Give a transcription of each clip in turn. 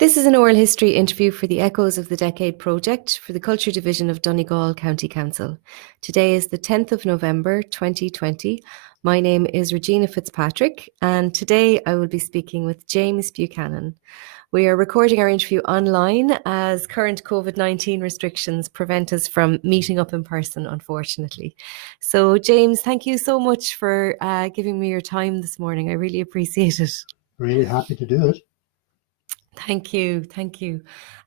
This is an oral history interview for the Echoes of the Decade project for the Culture Division of Donegal County Council. Today is the 10th of November 2020. My name is Regina Fitzpatrick, and today I will be speaking with James Buchanan. We are recording our interview online as current COVID-19 restrictions prevent us from meeting up in person, unfortunately. So, James, thank you so much for giving me your time this morning. I really appreciate it. Really happy to do it. Thank you.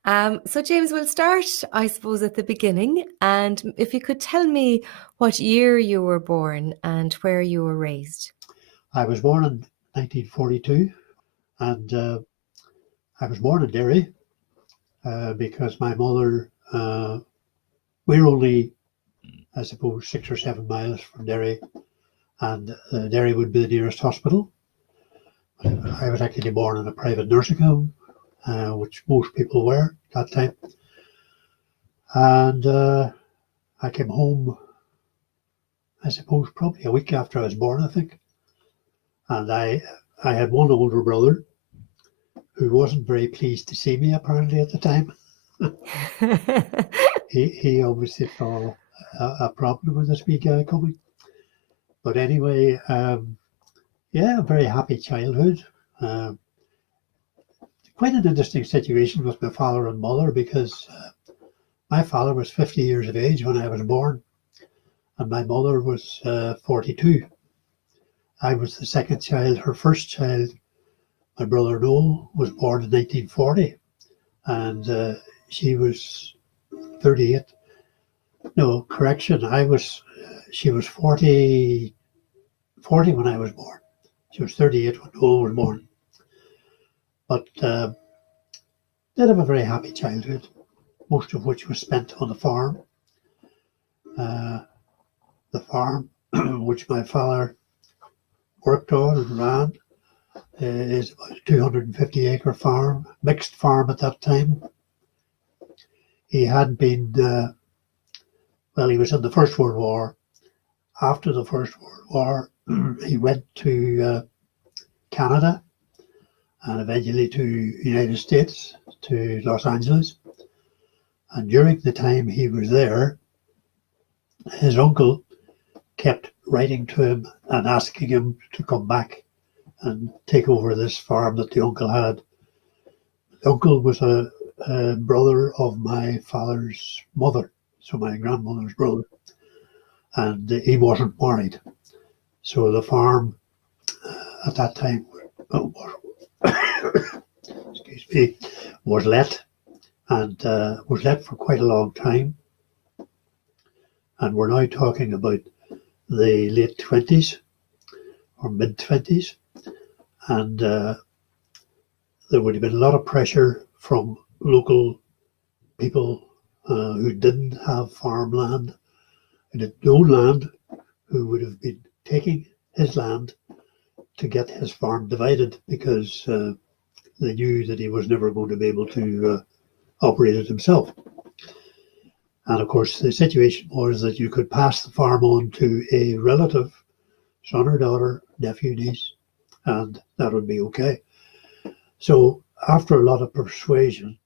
So, James, we'll start, I suppose, at the beginning. And if you could tell me what year you were born and where you were raised. I was born in 1942, and I was born in Derry because my mother, we're only, I suppose, 6 or 7 miles from Derry, and Derry would be the nearest hospital. I was actually born in a private nursing home, which most people were at that time. And I came home, I suppose, probably a week after I was born, I think. And I had one older brother who wasn't very pleased to see me, apparently, at the time. he obviously saw a problem with this wee guy coming. But anyway, a very happy childhood. Quite an interesting situation with my father and mother, because my father was 50 years of age when I was born, and my mother was 42. I was the second child. Her first child, my brother Noel, was born in 1940, and she was 38. No, correction, she was 40 when I was born. She was 38 when Noel was born. But did have a very happy childhood, most of which was spent on the farm. The farm which my father worked on and ran is about a 250-acre farm, mixed farm at that time. He had been, he was in the First World War. After the First World War, he went to Canada and eventually to the United States, to Los Angeles. And during the time he was there, his uncle kept writing to him and asking him to come back and take over this farm that the uncle had. The uncle was a brother of my father's mother, so my grandmother's brother, and he wasn't married. So the farm at that time was let, and was let for quite a long time. And we're now talking about the late 20s or mid 20s, and there would have been a lot of pressure from local people who didn't have farmland, who had no land, who would have been taking his land to get his farm divided, because they knew that he was never going to be able to operate it himself. And of course, the situation was that you could pass the farm on to a relative, son or daughter, nephew, niece, and that would be okay. So after a lot of persuasion,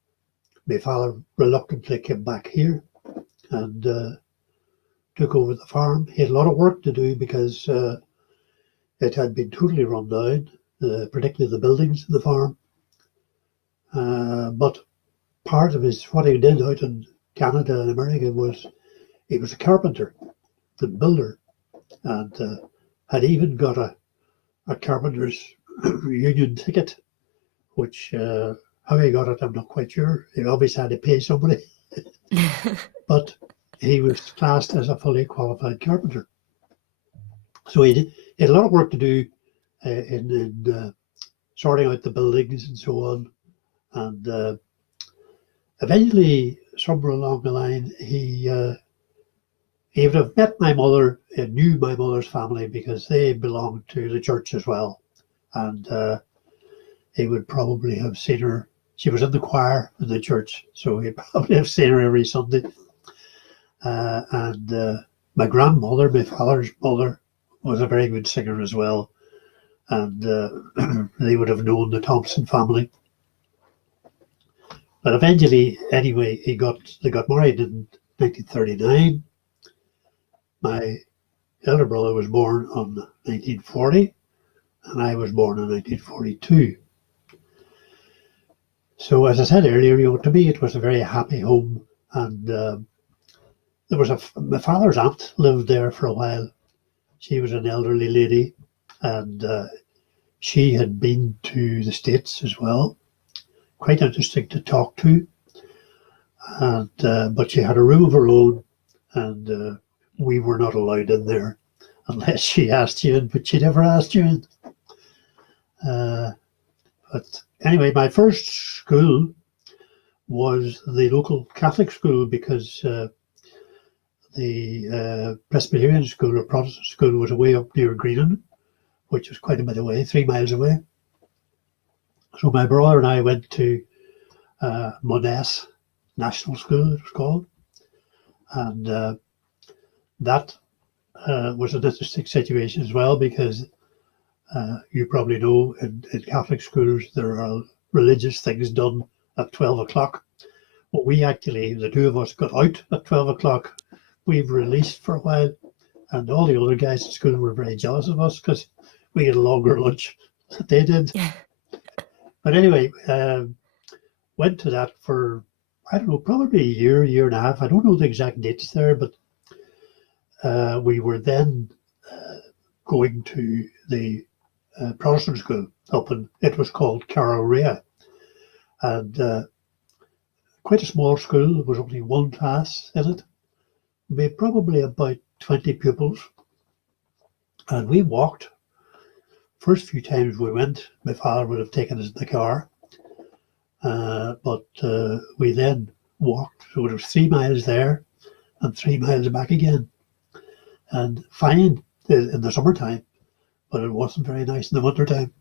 my father reluctantly came back here and took over the farm. He had a lot of work to do because it had been totally run down, particularly the buildings of the farm. But part of what he did out in Canada and America was he was a carpenter, the builder, and had even got a carpenter's union ticket, which how he got it, I'm not quite sure. He obviously had to pay somebody, but he was classed as a fully qualified carpenter. So he had a lot of work to do in sorting out the buildings and so on. And eventually, somewhere along the line, he would have met my mother and knew my mother's family because they belonged to the church as well. And he would probably have seen her. She was in the choir in the church, so he'd probably have seen her every Sunday. And my grandmother, my father's mother, was a very good singer as well. And they would have known the Thompson family. But eventually, anyway, they got married in 1939. My elder brother was born on 1940, and I was born in 1942. So, as I said earlier, to me, it was a very happy home, and there was my father's aunt lived there for a while. She was an elderly lady, and she had been to the States as well. Quite interesting to talk to, and but she had a room of her own, and we were not allowed in there unless she asked you in, but she never asked you in. But anyway, my first school was the local Catholic school, because the Presbyterian school or Protestant school was away up near Greenan, which was quite a bit away, 3 miles away. So my brother and I went to Moness National School, it was called, and that was an interesting situation as well, because you probably know in Catholic schools there are religious things done at 12 o'clock. Well, we actually, the two of us, got out at 12 o'clock. We were released for a while, and all the other guys at school were very jealous of us because we had a longer lunch than they did. But anyway, went to that for, I don't know, probably a year and a half. I don't know the exact dates there, but we were then going to the Protestant school up in, it was called Carrorea, and quite a small school. There was only one class in it, maybe probably about 20 pupils, and we walked. First few times we went, my father would have taken us in the car, but we then walked. So it was 3 miles there and 3 miles back again, and fine in the summertime, but it wasn't very nice in the wintertime,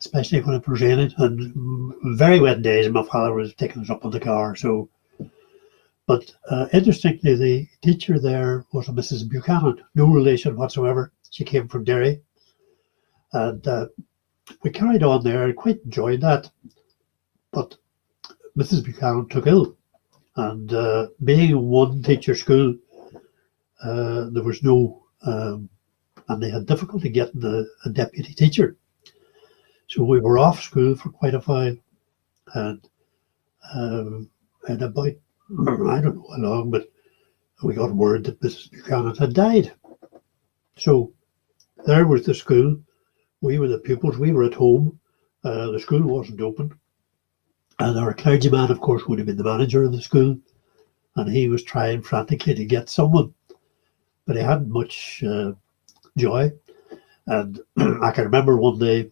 especially when it was raining, and very wet days my father was taking us up in the car. So, but interestingly, the teacher there was a Mrs. Buchanan, no relation whatsoever. She came from Derry, and we carried on there and quite enjoyed that. But Mrs. Buchanan took ill, and being a one teacher school, there was no, and they had difficulty getting a deputy teacher. So we were off school for quite a while, and about, I don't know how long, but we got word that Mrs. Buchanan had died. So there was the school. We were the pupils. We were at home. The school wasn't open. And our clergyman, of course, would have been the manager of the school. And he was trying frantically to get someone. But he hadn't much joy. And I can remember one day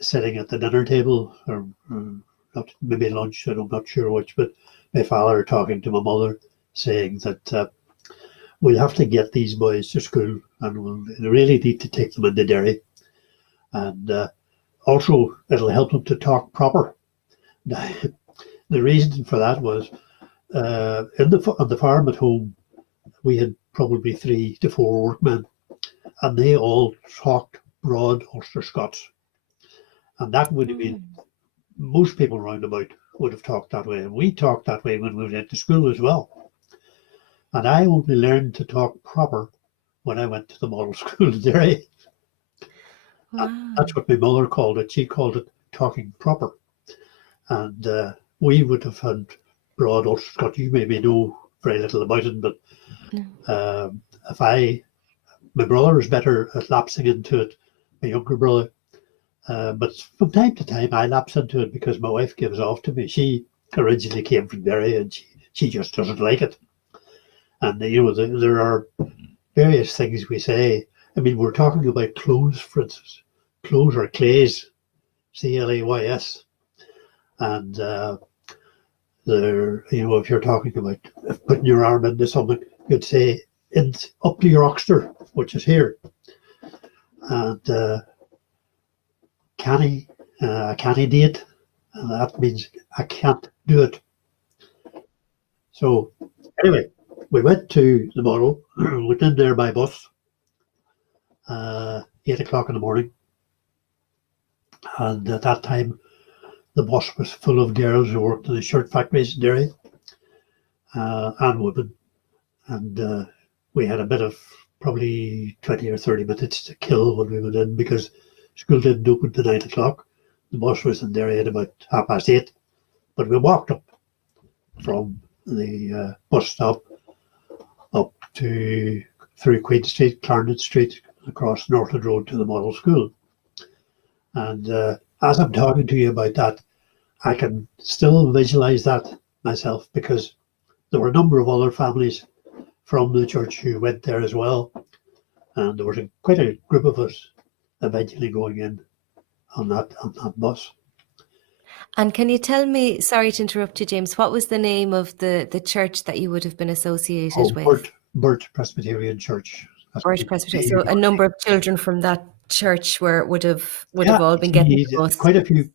sitting at the dinner table, or not, maybe lunch, I'm not sure which, but my father talking to my mother, saying that we'll have to get these boys to school, and we'll really need to take them into Derry. And also, it'll help them to talk proper. The reason for that was on the farm at home, we had probably 3 to 4 workmen, and they all talked broad Ulster Scots. And that would have been, most people round about would have talked that way. And we talked that way when we went to school as well. And I only learned to talk proper when I went to the model school in Derry. Wow. That's what my mother called it. She called it talking proper. And we would have had broad Ulster Scots. You maybe know very little about it, but my brother is better at lapsing into it, my younger brother. But from time to time, I lapse into it because my wife gives off to me. She originally came from Derry, and she just doesn't like it. And there are various things we say. I mean, we're talking about clothes, for instance. Clothes are clays, CLAYS, and if you're talking about putting your arm into something, you'd say it's up to your oxter, which is here, and canny date, and that means I can't do it. So anyway, we went to the model, went in there by bus, 8 o'clock in the morning, and at that time the bus was full of girls who worked in the shirt factories in Derry, and women. And we had a bit of probably 20 or 30 minutes to kill when we went in, because school didn't open till 9 o'clock. The bus was in Derry at about 8:30, but we walked up from the bus stop up to through Queen Street, Clarendon Street, across Northland Road to the model school. And as I'm talking to you about that, I can still visualize that myself, because there were a number of other families from the church who went there as well, and there was quite a group of us eventually going in on that bus. And can you tell me, sorry to interrupt you, James, what was the name of the church that you would have been associated with? Burt Presbyterian Church. Burt Presbyterian. So a number of children from that church would have all been getting the bus. Quite a few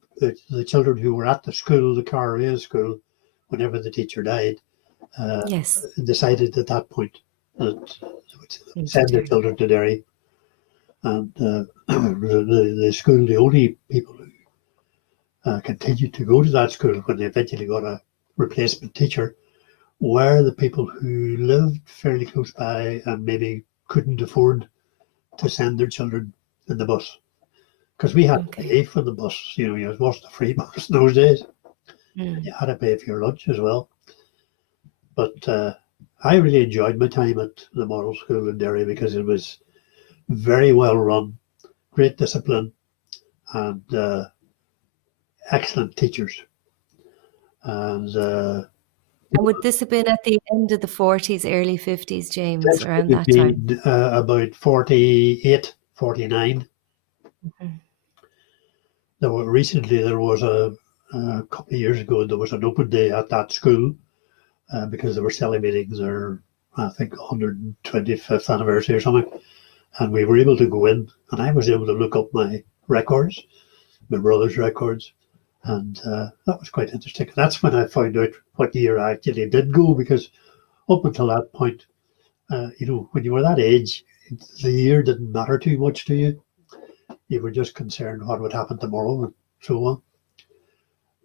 the children who were at the school, the Carrea school, whenever the teacher died, yes, decided at that point that send their children to Derry. And the school, the only people who continued to go to that school when they eventually got a replacement teacher were the people who lived fairly close by and maybe couldn't afford to send their children in the bus. Because we had to pay for the bus, it wasn't a free bus in those days. And you had to pay for your lunch as well. But I really enjoyed my time at the model school in Derry, because it was very well run, great discipline, and excellent teachers. And would this have been at the end of the 40s, early 50s, James, around that time? About 48, 49. Recently, there was a couple of years ago, there was an open day at that school because they were celebrating their, I think, 125th anniversary or something. And we were able to go in, and I was able to look up my records, my brother's records, and that was quite interesting. That's when I found out what year I actually did go, because up until that point, when you were that age, the year didn't matter too much to you. You were just concerned what would happen tomorrow and so on.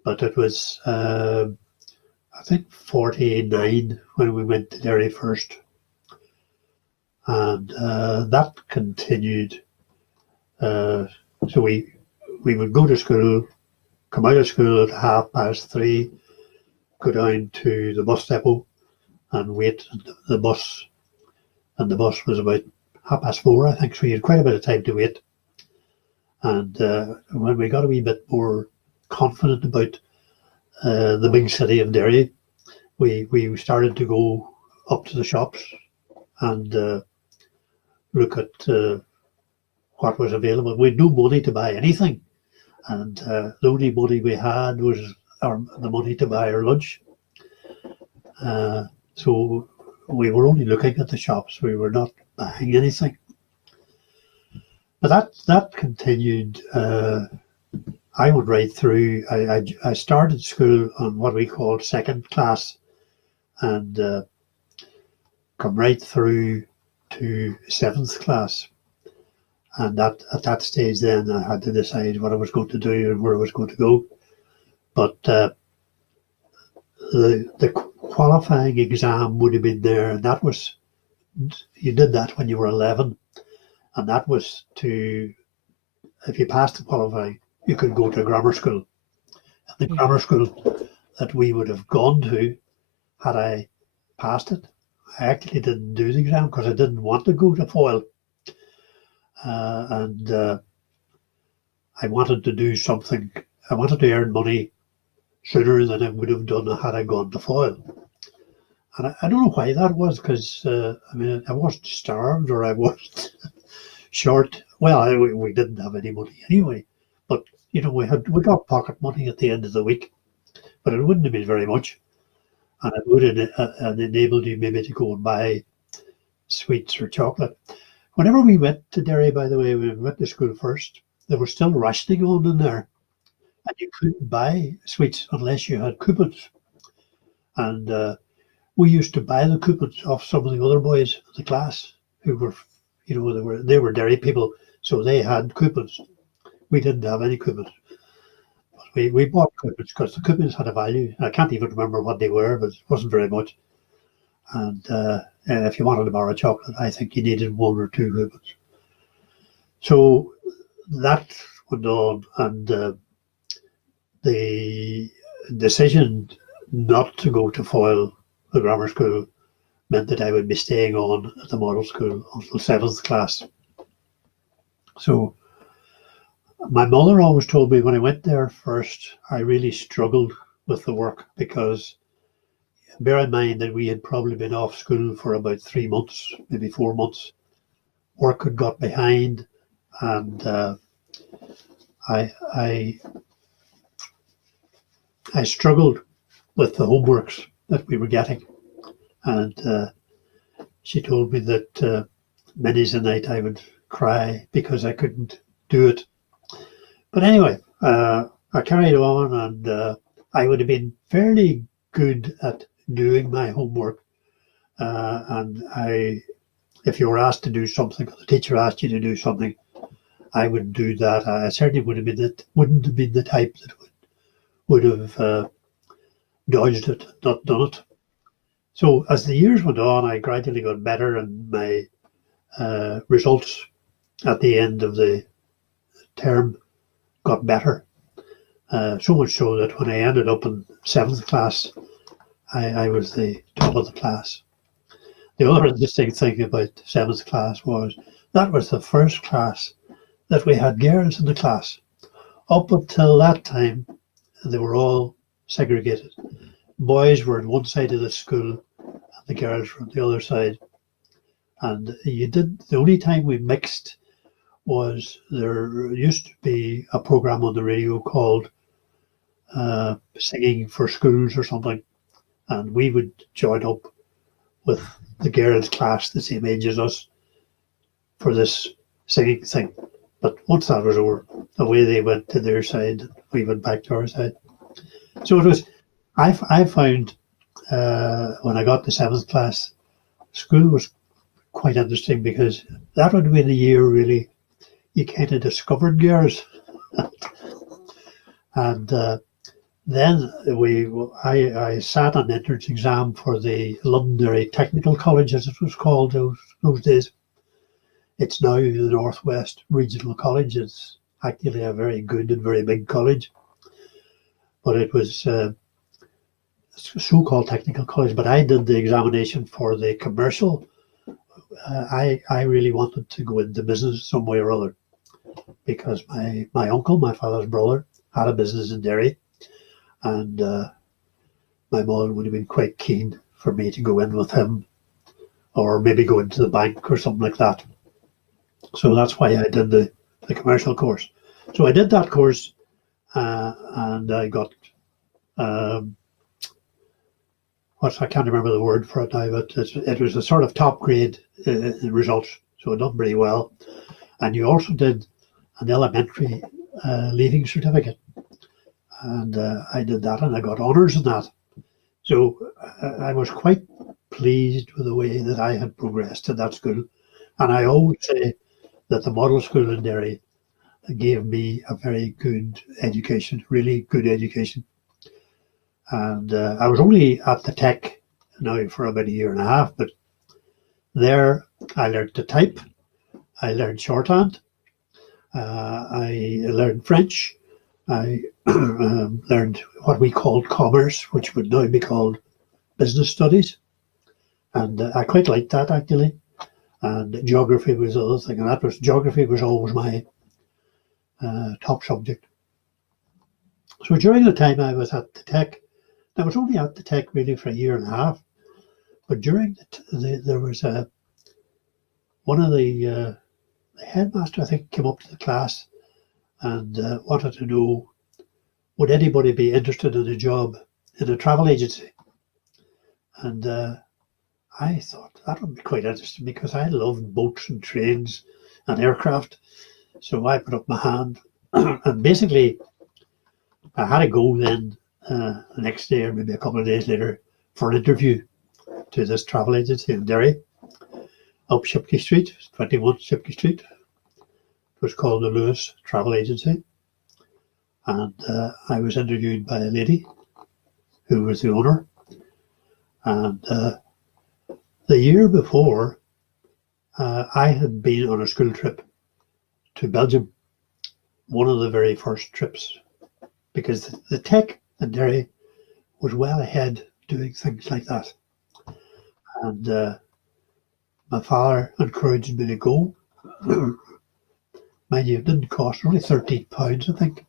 But it was, I think, 49 when we went to Derry first. And that continued. So we would go to school, come out of school at 3:30, go down to the bus depot and wait the bus. And the bus was about 4:30, I think, so you had quite a bit of time to wait. And when we got a wee bit more confident about the big city of Derry, we started to go up to the shops and look at what was available. We had no money to buy anything, and the only money we had was the money to buy our lunch. So we were only looking at the shops. We were not buying anything. But that continued. I went right through. I started school on what we called second class, and come right through to 7th class. And at that stage, then I had to decide what I was going to do and where I was going to go. But the qualifying exam would have been there, and that was, you did that when you were 11, and that was to, if you passed the qualifying, you could go to grammar school. And the grammar school that we would have gone to, had I passed it, I actually didn't do the exam because I didn't want to go to Foyle. And I wanted to do something, I wanted to earn money sooner than I would have done had I gone to Foyle. And I don't know why that was, because I wasn't starved or I wasn't short. Well, we didn't have any money anyway, but we got pocket money at the end of the week, but it wouldn't have been very much, and it would have enabled you maybe to go and buy sweets or chocolate. Whenever we went to Derry, by the way, we went to school first, there was still rationing on in there, and you couldn't buy sweets unless you had coupons. And we used to buy the coupons off some of the other boys in the class who were, they were Derry people, so they had coupons. We didn't have any coupons. We bought coupons because the coupons had a value. I can't even remember what they were, but it wasn't very much. And if you wanted to borrow chocolate, I think you needed 1 or 2 coupons. So that went on, and the decision not to go to Foyle, the grammar school, meant that I would be staying on at the model school until 7th class. So my mother always told me when I went there first, I really struggled with the work, because bear in mind that we had probably been off school for about 3 months, maybe 4 months. Work had got behind, and I struggled with the homeworks that we were getting. And she told me that many's the night I would cry because I couldn't do it. But anyway, I carried on, and I would have been fairly good at doing my homework. And if you were asked to do something, or the teacher asked you to do something, I would do that. I certainly wouldn't have been the type that would have dodged it, not done it. So as the years went on, I gradually got better, and my results at the end of the term got better. So much so that when I ended up in 7th class, I was the top of the class. The other interesting thing about 7th class was that was the first class that we had girls in the class. Up until that time, they were all segregated. Boys were on one side of the school, and the girls were on the other side. And the only time we mixed was there used to be a program on the radio called Singing for Schools or something, and we would join up with the girls' class the same age as us for this singing thing. But once that was over, away they went to their side, we went back to our side. So it was, I found when I got to 7th class, school was quite interesting, because that would have been the year really you kind of discovered girls. And then I sat an entrance exam for the Londonderry Technical College, as it was called those days. It's now the Northwest Regional College. It's actually a very good and very big college, but it was so-called technical college. But I did the examination for the commercial. I really wanted to go into business some way or other, because my uncle, my father's brother, had a business in Derry, and my mother would have been quite keen for me to go in with him, or maybe go into the bank or something like that. So that's why I did the commercial course. So I did that course, and I got I can't remember the word for it now, but it was a sort of top grade results. So I done pretty well. And you also did an elementary leaving certificate, and I did that, and I got honours in that. So I was quite pleased with the way that I had progressed in that school. And I always say that the model school in Derry gave me a very good education, really good education. And I was only at the Tech now for about a year and a half, but there I learned to type, I learned shorthand, I learned French, I learned what we called commerce, which would now be called business studies. And I quite liked that, actually. And geography was the other thing, and geography was always my top subject. So during the time I was at the Tech, I was only at the Tech really for a year and a half, but during there was one of the headmaster, I think, came up to the class and wanted to know, would anybody be interested in a job in a travel agency? And I thought that would be quite interesting, because I loved boats and trains and aircraft. So I put up my hand, and basically I had to go then the next day, or maybe a couple of days later, for an interview to this travel agency in Derry, up Shipquay Street, 21 Shipquay Street. It was called the Lewis Travel Agency. and I was interviewed by a lady who was the owner. And the year before, I had been on a school trip to Belgium, one of the very first trips, because the tech in Derry was well ahead doing things like that. And my father encouraged me to go. Mind you, it didn't cost only £13, I think,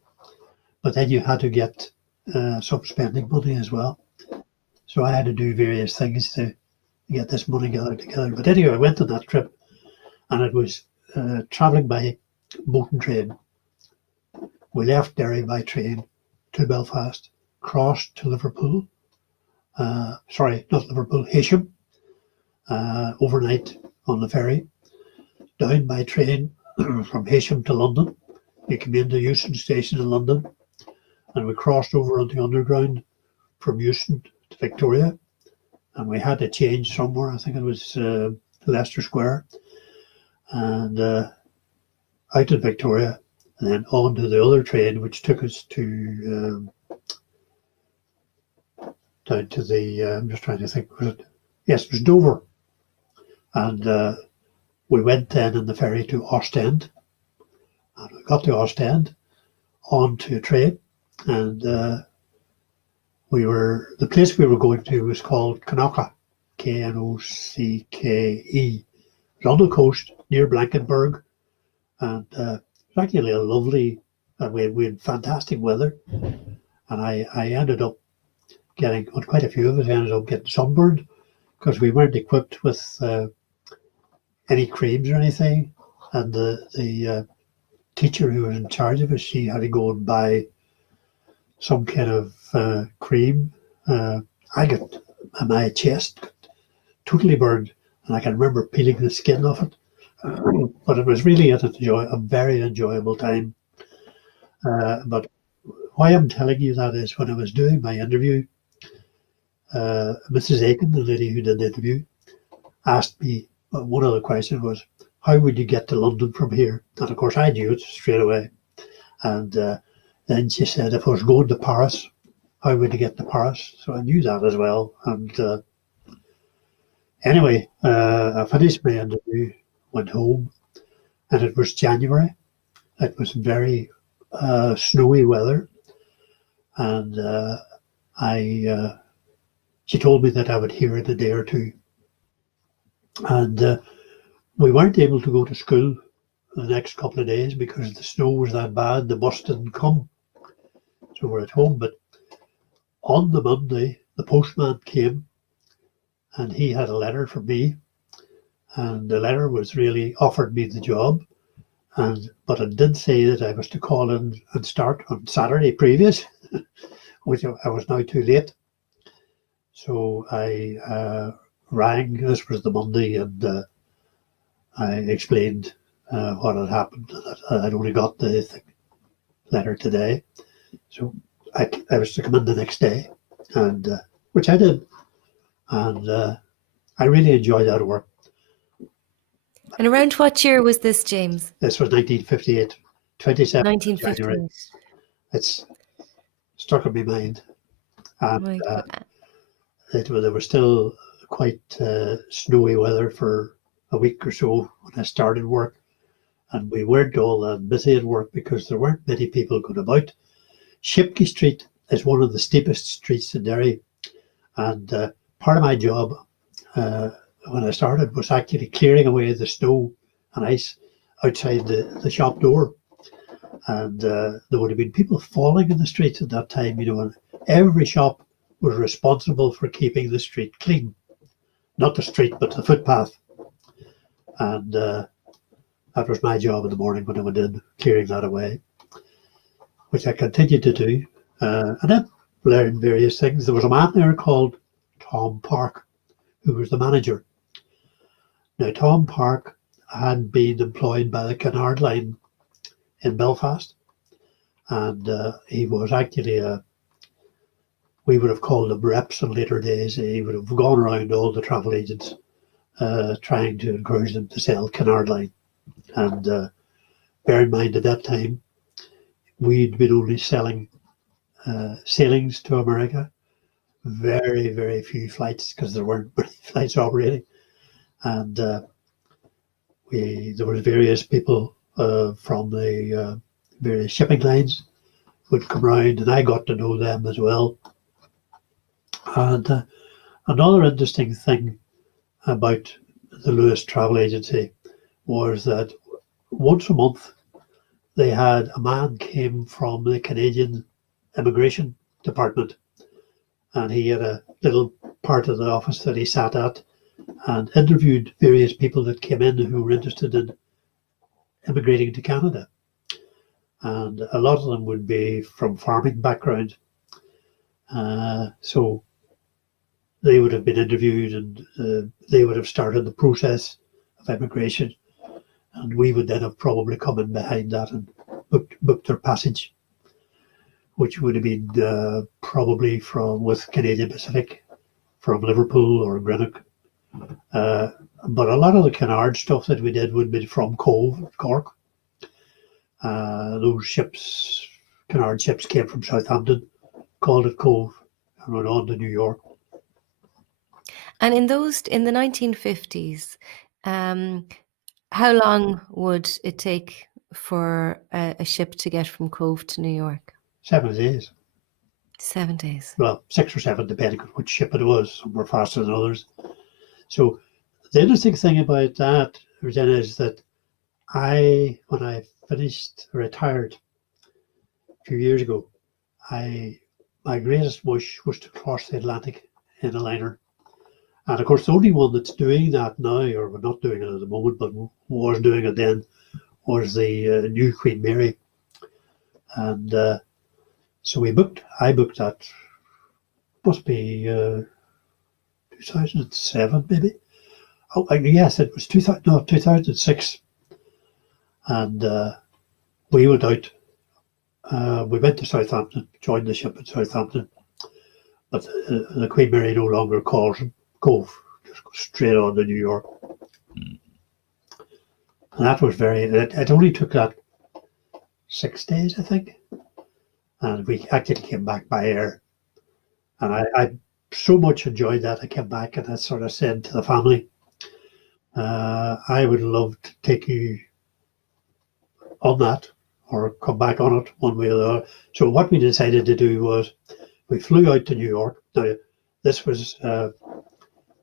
but then you had to get some spending money as well. So I had to do various things to get this money gathered together. But anyway, I went on that trip, and it was travelling by boat and train. We left Derry by train to Belfast, crossed to Liverpool, sorry, not Liverpool, Heysham, overnight on the ferry, down by train from Heysham to London. You came into Euston Station in London, and we crossed over on the underground from Euston to Victoria, and we had to change somewhere. I think it was Leicester Square, and out in Victoria, and then on to the other train, which took us to down to the. I'm just trying to think. Was it? Yes, it was Dover, and we went then in the ferry to Ostend, and we got to Ostend onto a train, and the place we were going to was called Knokke, Knokke. It was on the coast near Blankenberg, and it was actually a lovely, we had fantastic weather, and I ended up getting, on quite a few of us ended up getting sunburned because we weren't equipped with any creams or anything, and the teacher who was in charge of us, she had to go and buy some kind of cream. I got my chest totally burned, and I can remember peeling the skin off it. But it was really a very enjoyable time. But why I'm telling you that is when I was doing my interview, Mrs. Aiken, the lady who did the interview, asked me, one of the questions was, how would you get to London from here? And of course I knew it straight away. And then she said, if I was going to Paris, how would you get to Paris? So I knew that as well. And anyway, I finished my interview, went home, and it was January. It was very snowy weather, and she told me that I would hear in a day or two. And we weren't able to go to school the next couple of days because the snow was that bad, the bus didn't come. So we're at home, but on the Monday, the postman came and he had a letter for me, and the letter was really offered me the job, but it did say that I was to call in and start on Saturday previous, which I was now too late. So I rang, this was the Monday, and I explained what had happened. I'd only got the letter today, so I was to come in the next day, and which I did, and I really enjoyed that work. And around what year was this, James? This was 1958, 27th 1958. January. It's stuck in my mind, and there was still quite snowy weather for a week or so when I started work, and we weren't all that busy at work because there weren't many people going about. Shipke Street is one of the steepest streets in Derry, and part of my job when I started was actually clearing away the snow and ice outside the shop door. And there would have been people falling in the streets at that time, and every shop was responsible for keeping the street clean. Not the street, but the footpath. And that was my job in the morning when I went in, clearing that away, which I continued to do. And I learned various things. There was a man there called Tom Park, who was the manager. Now, Tom Park had been employed by the Canard Line in Belfast, and he was actually we would have called him reps in later days. He would have gone around all the travel agents trying to encourage them to sell Canard Line. And bear in mind at that time, we'd been only selling sailings to America. Very, very few flights because there weren't many flights operating. And there were various people from the various shipping lines would come around, and I got to know them as well. And another interesting thing about the Lewis Travel Agency was that once a month they had a man came from the Canadian Immigration Department, and he had a little part of the office that he sat at and interviewed various people that came in who were interested in immigrating to Canada. And a lot of them would be from farming background. So they would have been interviewed, and they would have started the process of immigration. And we would then have probably come in behind that and booked their passage, which would have been probably with Canadian Pacific from Liverpool or Greenock. But a lot of the canard stuff that we did would be from Cove, Cork. Those ships, canard ships, came from Southampton, called it Cove, and went on to New York. And in the 1950s, how long would it take for a ship to get from Cove to New York? 7 days. 7 days. Well, 6 or 7, depending on which ship it was. Some were faster than others. So the interesting thing about that, Regina, is that when I retired a few years ago, my greatest wish was to cross the Atlantic in a liner. And of course, the only one that's doing that now, or we're not doing it at the moment, but was doing it then, was the new Queen Mary. And so I booked that, must be 2007 maybe. Oh, yes, it was 2006. And we went out. We went to Southampton, joined the ship at Southampton. But the Queen Mary no longer calls Cove, just go straight on to New York. And that was it only took that 6 days, I think. And we actually came back by air. And I so much enjoyed that. I came back and I sort of said to the family, I would love to take you on that or come back on it one way or the other. So what we decided to do was we flew out to New York. Now, this was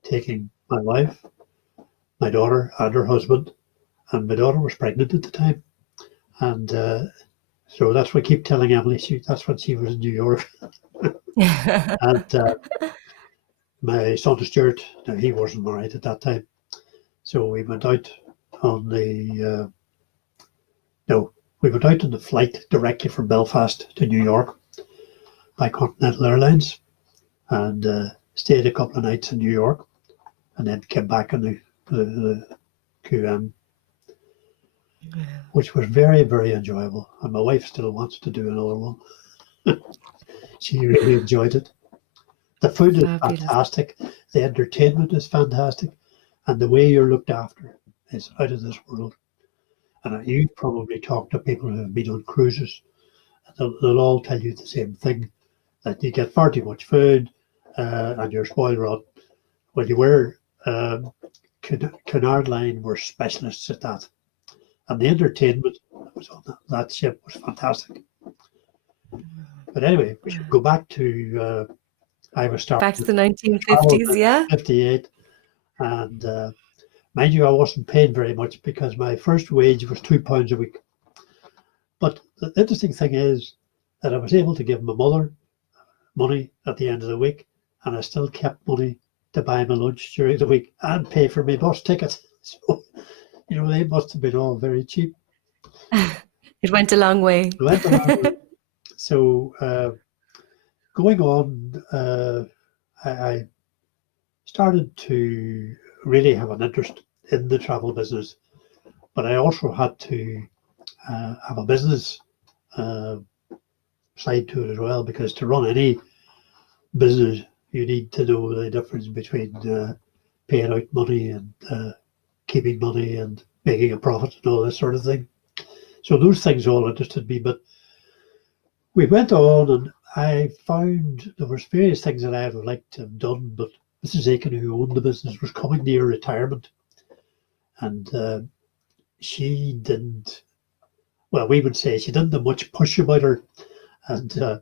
taking my wife, my daughter, and her husband, and my daughter was pregnant at the time. And so that's what I keep telling Emily, that's when she was in New York. And my son Stuart, now he wasn't married at that time. So we went out on the flight directly from Belfast to New York by Continental Airlines, and stayed a couple of nights in New York, and then came back on the QM, which was very, very enjoyable. And my wife still wants to do another one. She really enjoyed it. The food is fantastic. The entertainment is fantastic. And the way you're looked after is out of this world. And you probably talk to people who have been on cruises, and they'll all tell you the same thing, that you get far too much food and you're spoiled rotten. When you were Cunard Line were specialists at that. And the entertainment that was on that ship was fantastic. But anyway, we should go back to I was starting back to the 1950s, yeah. 58, and mind you, I wasn't paid very much because my first wage was £2 a week. But the interesting thing is that I was able to give my mother money at the end of the week, and I still kept money to buy my lunch during the week and pay for my bus ticket. So, they must have been all very cheap. It went a long way. It went a long way. So going on, I started to really have an interest in the travel business, but I also had to have a business side to it as well, because to run any business, you need to know the difference between paying out money and keeping money and making a profit and all this sort of thing. So those things all interested me, but we went on, and I found there was various things that I would like to have done, but Mrs. Aiken, who owned the business, was coming near retirement, and she didn't. Well, we would say she didn't have much push about her, and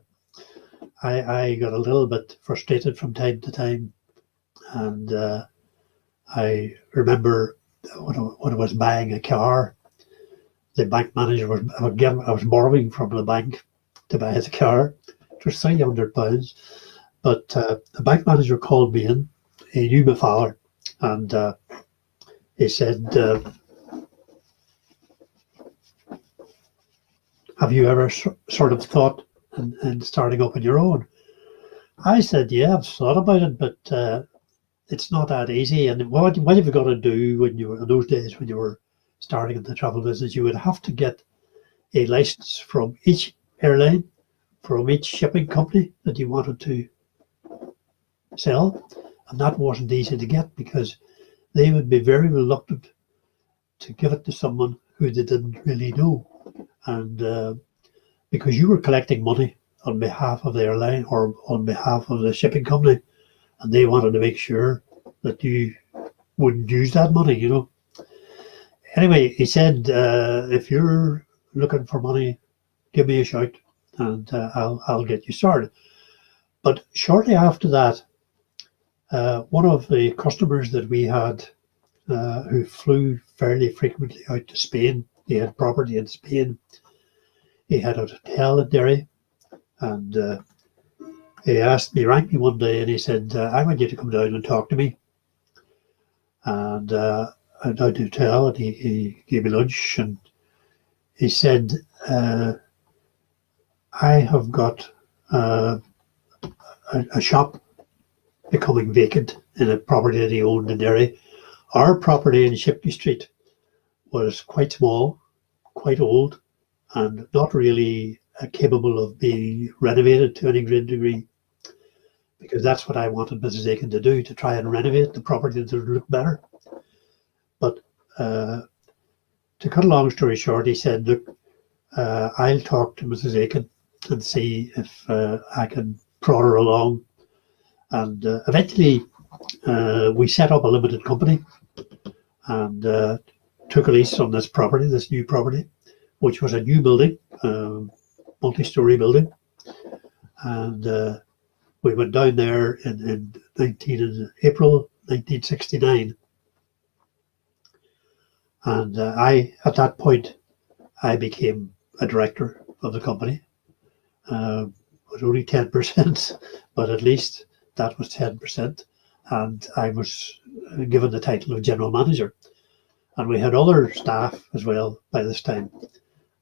I got a little bit frustrated from time to time, and I remember when I was buying a car, the bank manager I was borrowing from the bank to buy the car. It was £300, but the bank manager called me in. He knew my father, and he said, "Have you ever sort of thought in starting up on your own?" I said, "Yeah, I've thought about it, but it's not that easy. And what have you got to do when you were in those days when you were starting in the travel business? You would have to get a license from each airline, from each shipping company that you wanted to sell, and that wasn't easy to get because they would be very reluctant to give it to someone who they didn't really know, and because you were collecting money on behalf of the airline or on behalf of the shipping company, and they wanted to make sure that you wouldn't use that money, you know. Anyway, he said, if you're looking for money, give me a shout, and I'll get you started. But shortly after that, one of the customers that we had, who flew fairly frequently out to Spain, he had property in Spain. He had a hotel in Derry, and he rang me one day, and he said, "I want you to come down and talk to me." And I down to the hotel, and he gave me lunch, and he said, "I have got a shop becoming vacant in a property that he owned in Derry. Our property in Shipley Street was quite small, quite old, and not really capable of being renovated to any great degree, because that's what I wanted Mrs. Aiken to do, to try and renovate the property to look better. But to cut a long story short, he said, look, I'll talk to Mrs. Aiken and see if I can prod her along. And eventually we set up a limited company and took a lease on this property, this new property, which was a new building, multi-story building. And we went down there in April 1969. And at that point, I became a director of the company. It was only 10%, but at least that was 10%. And I was given the title of general manager. And we had other staff as well by this time.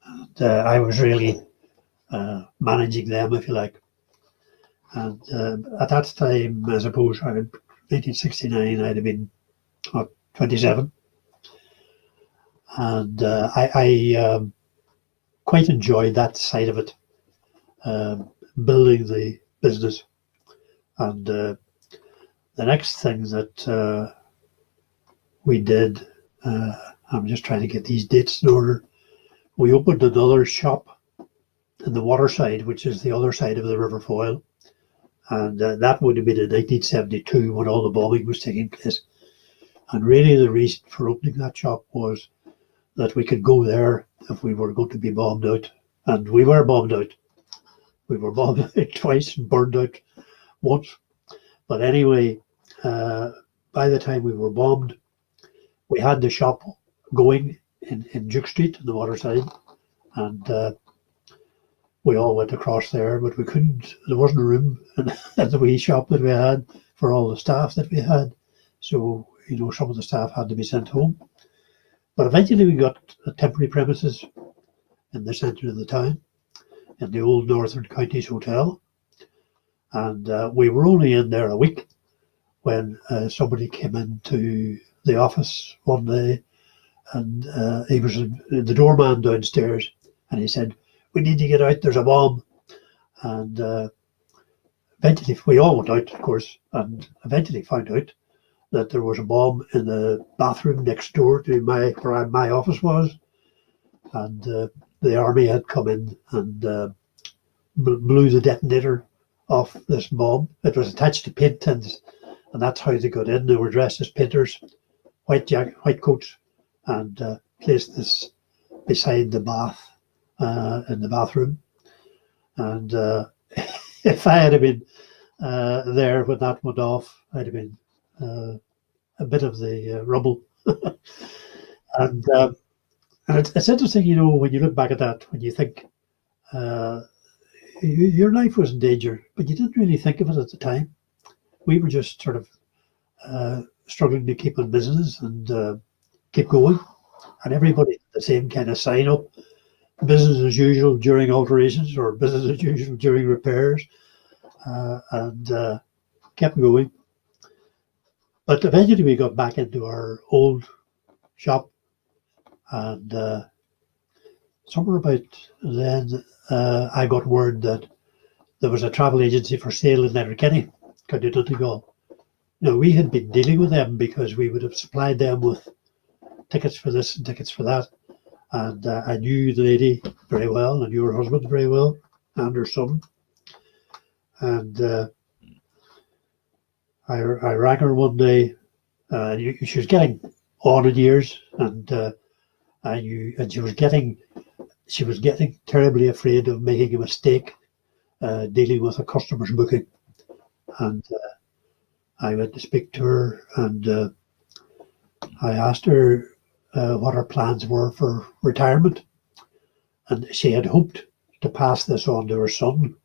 And I was really managing them, if you like. And at that time, I suppose, in 1969, I'd have been 27. And I quite enjoyed that side of it, building the business. And the next thing that we did, I'm just trying to get these dates in order. We opened another shop in the waterside, which is the other side of the River Foyle. And that would have been in 1972 when all the bombing was taking place. And really the reason for opening that shop was that we could go there if we were going to be bombed out. And we were bombed out. We were bombed out twice and burned out once. But anyway, by the time we were bombed, we had the shop going in Duke Street on the waterside. And we all went across there, but we couldn't, there wasn't room in the wee shop that we had for all the staff that we had. So, you know, some of the staff had to be sent home. But eventually we got temporary premises in the centre of the town, in the old Northern Counties Hotel. And we were only in there a week when somebody came into the office one day, and he was the doorman downstairs, and he said, "We need to get out, there's a bomb." And eventually we all went out, of course, and eventually found out that there was a bomb in the bathroom next door to where my office was. And the army had come in and blew the detonator off this bomb. It was attached to paint tins, and that's how they got in. They were dressed as painters, white coats, and placed this beside the bath in the bathroom. And if I had been there when that went off, I'd have been a bit of the rubble. And it's interesting, you know, when you look back at that, when you think your life was in danger, but you didn't really think of it at the time. We were just sort of struggling to keep on business and keep going. And everybody had the same kind of sign up: business as usual during alterations, or business as usual during repairs, and kept going. But eventually we got back into our old shop, and somewhere about then I got word that there was a travel agency for sale in Letterkenny, County Donegal. Now, we had been dealing with them because we would have supplied them with tickets for this and tickets for that. And I knew the lady very well. I knew her husband very well, and her son. And I rang her one day. She was getting on in years, and she was getting terribly afraid of making a mistake dealing with a customer's booking. And I went to speak to her, and I asked her what her plans were for retirement. And she had hoped to pass this on to her son,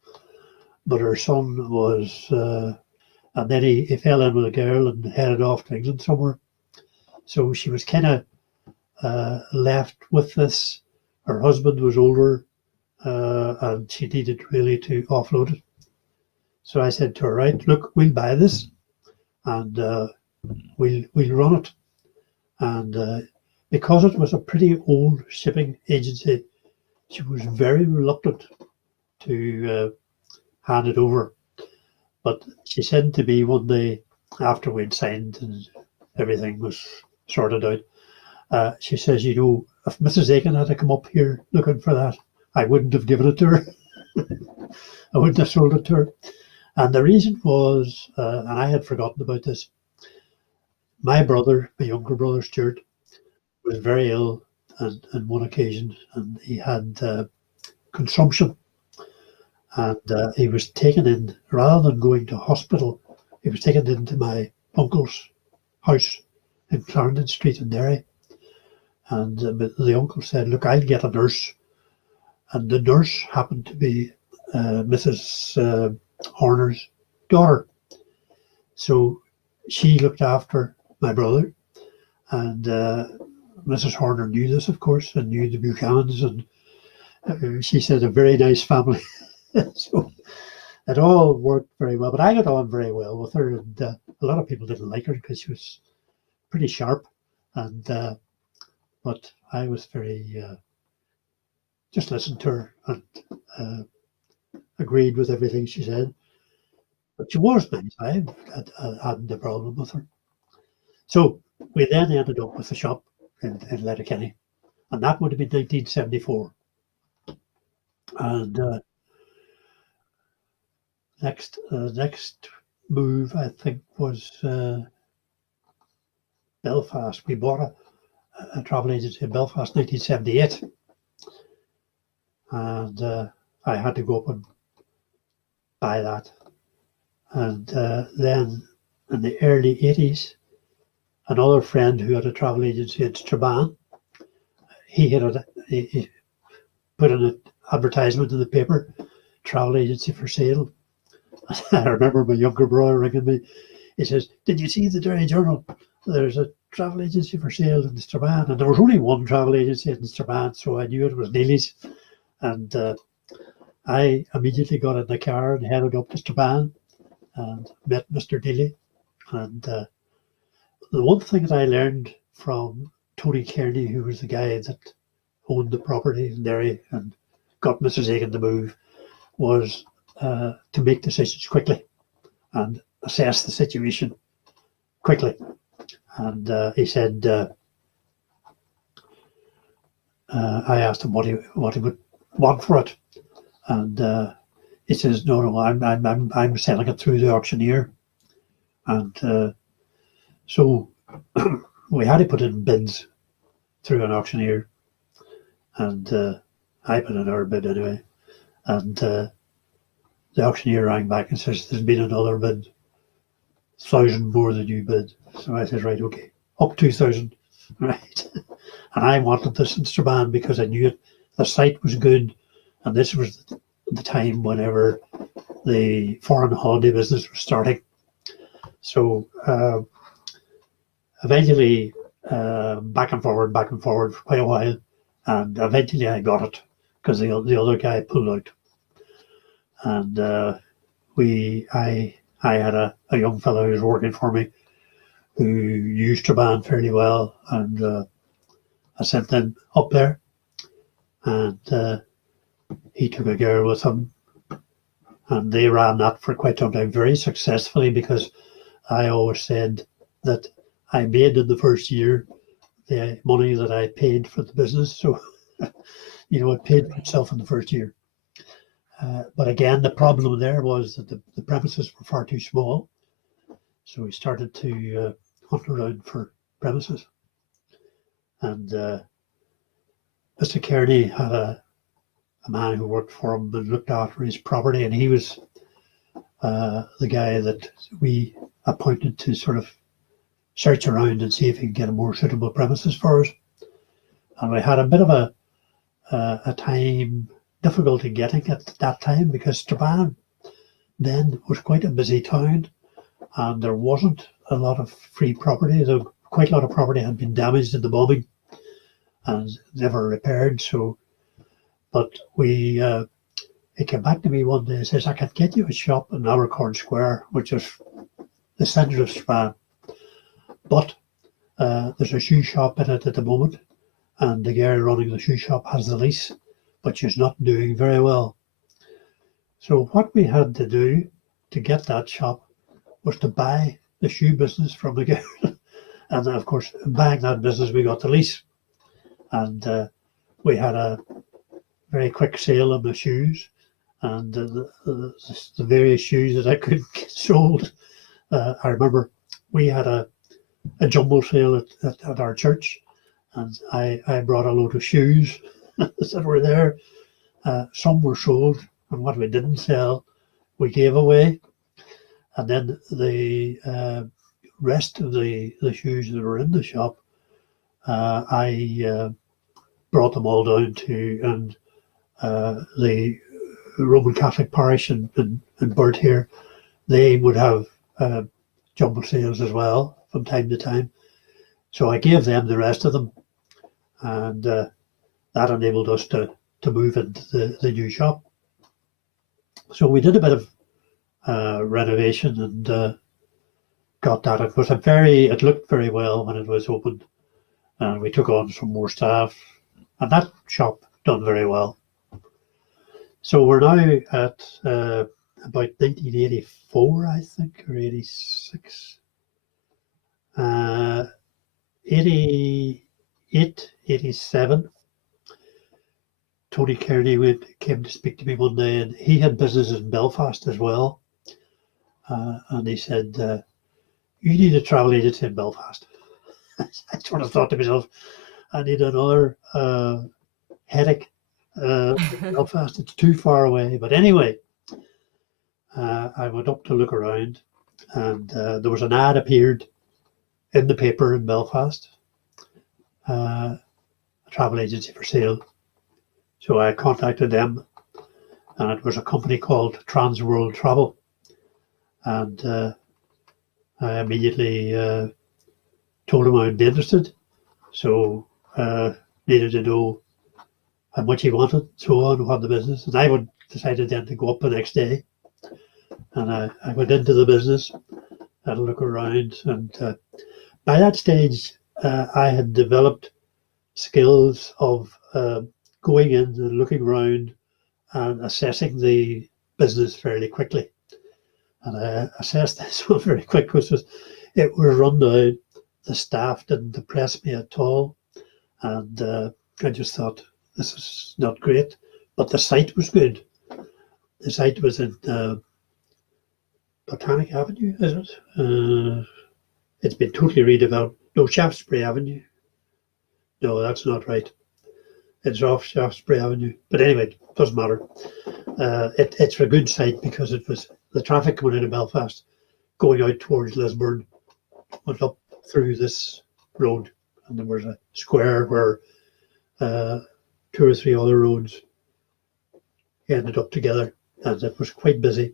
but her son was, and then he fell in with a girl and headed off to England somewhere. So she was kind of left with this. Her husband was older, and she needed really to offload it. So I said to her, right, look, we'll buy this, and we'll run it. And because it was a pretty old shipping agency, she was very reluctant to hand it over. But she said to me one day, after we'd signed and everything was sorted out, she says, you know, if Mrs. Aiken had to come up here looking for that, I wouldn't have given it to her. I wouldn't have sold it to her. And the reason was, and I had forgotten about this, my brother, my younger brother, Stuart, was very ill on one occasion, and he had consumption. And he was taken in, rather than going to hospital, he was taken into my uncle's house in Clarendon Street in Derry. And the uncle said, look, I'll get a nurse. And the nurse happened to be Mrs. Horner's daughter. So she looked after my brother. And Mrs. Horner knew this, of course, and knew the Buchanans. And she said, a very nice family. So it all worked very well. But I got on very well with her. And a lot of people didn't like her because she was pretty sharp. And but I was very, just listened to her and agreed with everything she said. But she was nice. I hadn't a problem with her. So we then ended up with a shop in Letterkenny, and that would have been 1974. And next move, I think, was Belfast. We bought a travel agency in Belfast, 1978, and I had to go up and buy that. And then in the early 80s, another friend who had a travel agency in Strabane, he put in an advertisement in the paper, travel agency for sale. I remember my younger brother ringing me. He says, did you see the Derry Journal? There's a travel agency for sale in Strabane. And there was only one travel agency in Strabane, so I knew it was Neely's. And I immediately got in the car and headed up to Strabane and met Mr. Neely. And the one thing that I learned from Tony Kearney, who was the guy that owned the property in Derry and got Mrs. Aiken to move, was to make decisions quickly and assess the situation quickly. And he said, I asked him what he would want for it, and he says, no, I'm selling it through the auctioneer. And so we had to put in bids through an auctioneer, and I put in our bid anyway. And the auctioneer rang back and says, there's been another bid, 1,000 more than you bid. So I said, right, okay, up 2,000, right? And I wanted this in Strabane because I knew the site was good, and this was the time whenever the foreign holiday business was starting. So eventually, back and forward for quite a while, and eventually I got it because the other guy pulled out. And I had a young fellow who was working for me who used Strabane fairly well, and I sent them up there, and he took a girl with him, and they ran that for quite some time very successfully, because I always said that I made in the first year the money that I paid for the business. So, it paid for itself in the first year. But again, the problem there was that the premises were far too small. So we started to hunt around for premises. And Mr. Kearney had a man who worked for him and looked after his property, and he was the guy that we appointed to sort of search around and see if he could get a more suitable premises for us. And we had a bit of a time difficulty getting it at that time, because Strabane then was quite a busy town, and there wasn't a lot of free property. Quite a lot of property had been damaged in the bombing and never repaired. So, but he came back to me one day and says, I can get you a shop in Abercorn Square, which is the centre of Strabane, but there's a shoe shop in it at the moment, and the girl running the shoe shop has the lease, but she's not doing very well. So what we had to do to get that shop was to buy the shoe business from the girl. And of course, buying that business, we got the lease. And we had a very quick sale of the shoes, and the various shoes that I couldn't get sold. I remember we had a jumble sale at our church, and I brought a load of shoes that were there. Some were sold, and what we didn't sell, we gave away. And then the rest of the shoes that were in the shop, I brought them all down to and the Roman Catholic parish in Burt here. They would have jumble sales as well from time to time. So I gave them the rest of them, and that enabled us to move into the new shop. So we did a bit of renovation and got that. It looked very well when it was opened, and we took on some more staff, and that shop done very well. So we're now at about 1984, I think, or 86. 88, 87. Tony Kearney came to speak to me one day, and he had businesses in Belfast as well. And he said, you need a travel agency in Belfast. I sort of thought to myself, I need another headache. Belfast, it's too far away. But anyway, I went up to look around, and there was an ad appeared in the paper in Belfast, a travel agency for sale. So I contacted them, and it was a company called Trans World Travel. And I immediately told him I'd be interested. So needed to know how much he wanted, so on, what the business. And I decided then to go up the next day. And I went into the business, had a look around, and by that stage, I had developed skills of going in and looking around and assessing the business fairly quickly. And I assessed this one very quick because it was run down. The staff didn't impress me at all. And I just thought, this is not great. But the site was good. The site was in Botanic Avenue, is it? It's been totally redeveloped. No, Shaftesbury Avenue. No, that's not right. It's off Shaftesbury Avenue. But anyway, it doesn't matter. It's a good site because it was the traffic coming into Belfast, going out towards Lisburn, went up through this road, and there was a square where 2 or 3 other roads ended up together, and it was quite busy.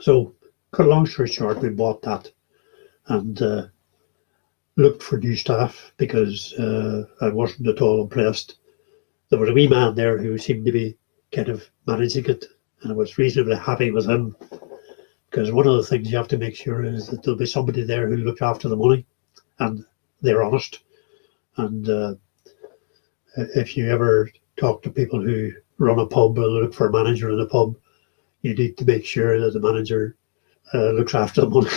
So, cut a long story short, we bought that and looked for new staff because I wasn't at all impressed. There was a wee man there who seemed to be kind of managing it, and I was reasonably happy with him, because one of the things you have to make sure is that there'll be somebody there who looks after the money and they're honest. And if you ever talk to people who run a pub or look for a manager in a pub, you need to make sure that the manager looks after the money.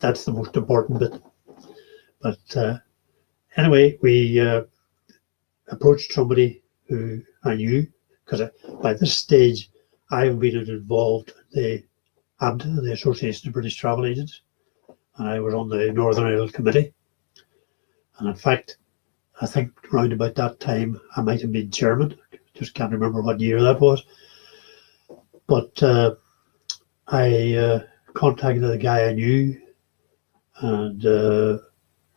That's the most important bit. But anyway, we approached somebody who I knew, because by this stage I've been involved in the Association of British Travel Agents, and I was on the Northern Ireland Committee. And in fact, I think around about that time I might have been chairman. Just can't remember what year that was. But I contacted a guy I knew and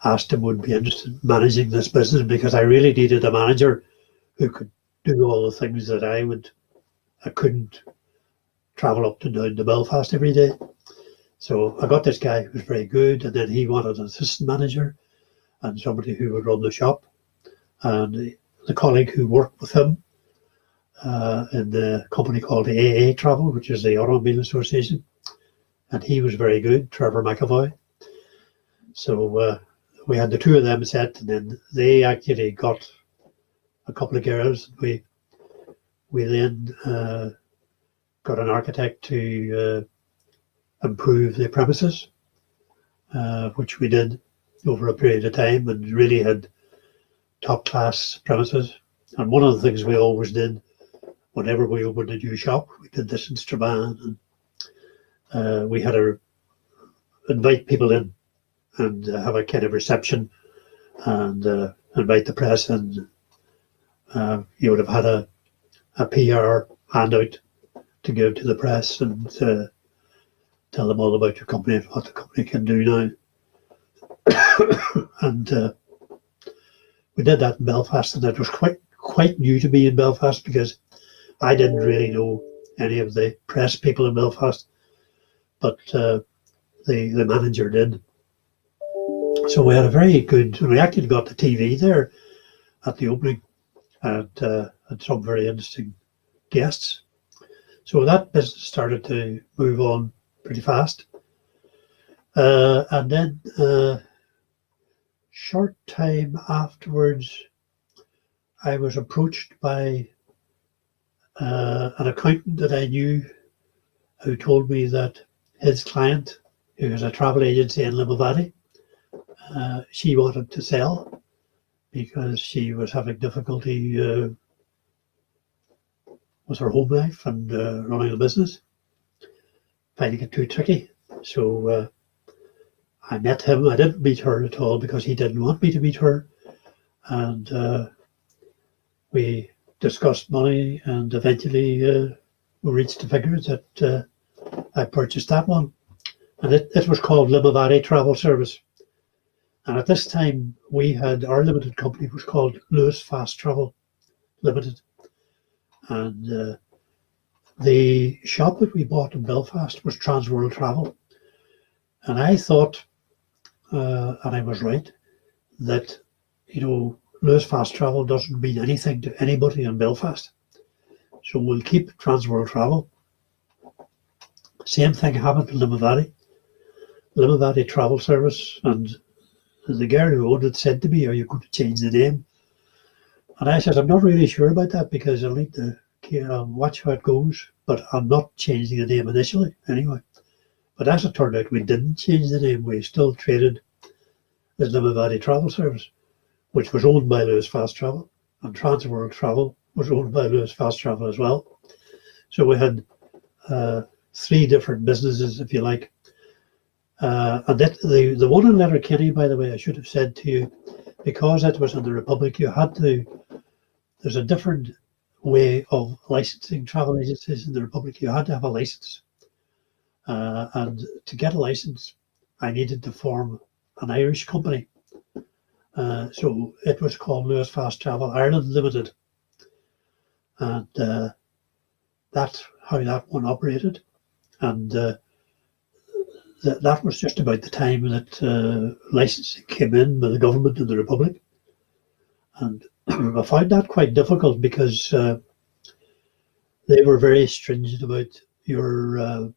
asked him would be interested in managing this business, because I really needed a manager who could do all the things that I couldn't travel up and down to Belfast every day. So I got this guy who was very good, and then he wanted an assistant manager and somebody who would run the shop. And the colleague who worked with him in the company called the AA Travel, which is the Automobile Association, and he was very good, Trevor McAvoy. So we had the two of them set, and then they actually got a couple of girls. We then got an architect to improve the premises, which we did over a period of time, and really had top class premises. And one of the things we always did whenever we opened a new shop, we did this in Strabane, and we had to invite people in and have a kind of reception and invite the press, and you would have had a PR handout to give to the press and tell them all about your company and what the company can do now. And we did that in Belfast, and it was quite new to me in Belfast, because I didn't really know any of the press people in Belfast, but the manager did. So we had a very good, we actually got the TV there at the opening, and had some very interesting guests. So that business started to move on pretty fast. And then short time afterwards, I was approached by an accountant that I knew, who told me that his client, who has a travel agency in Limavady, she wanted to sell because she was having difficulty with her home life and running a business, finding it too tricky. So I met him. I didn't meet her at all because he didn't want me to meet her. And we discussed money, and eventually we reached the figures that I purchased that one. And it was called Limavady Travel Service. And at this time, we had, our limited company was called Lewis Fast Travel Limited. And the shop that we bought in Belfast was Transworld Travel. And I thought, and I was right, that, Lewis Fast Travel doesn't mean anything to anybody in Belfast. So we'll keep Transworld Travel. Same thing happened to Limavady Travel Service. And the girl who owned it said to me, "Are you going to change the name?" And I said, "I'm not really sure about that, because I'll need to watch how it goes, but I'm not changing the name initially anyway." But as it turned out, we didn't change the name. We still traded as Limavady Travel Service, which was owned by Lewis Fast Travel, and Transworld Travel was owned by Lewis Fast Travel as well. So we had 3 different businesses, if you like. And that the one in Letterkenny, by the way, I should have said to you, because it was in the Republic, there's a different way of licensing travel agencies in the Republic. You had to have a license. And to get a license, I needed to form an Irish company. So it was called Lewis Fast Travel Ireland Limited. And that's how that one operated. And that was just about the time that licensing came in by the government of the Republic. And I found that quite difficult because they were very stringent about your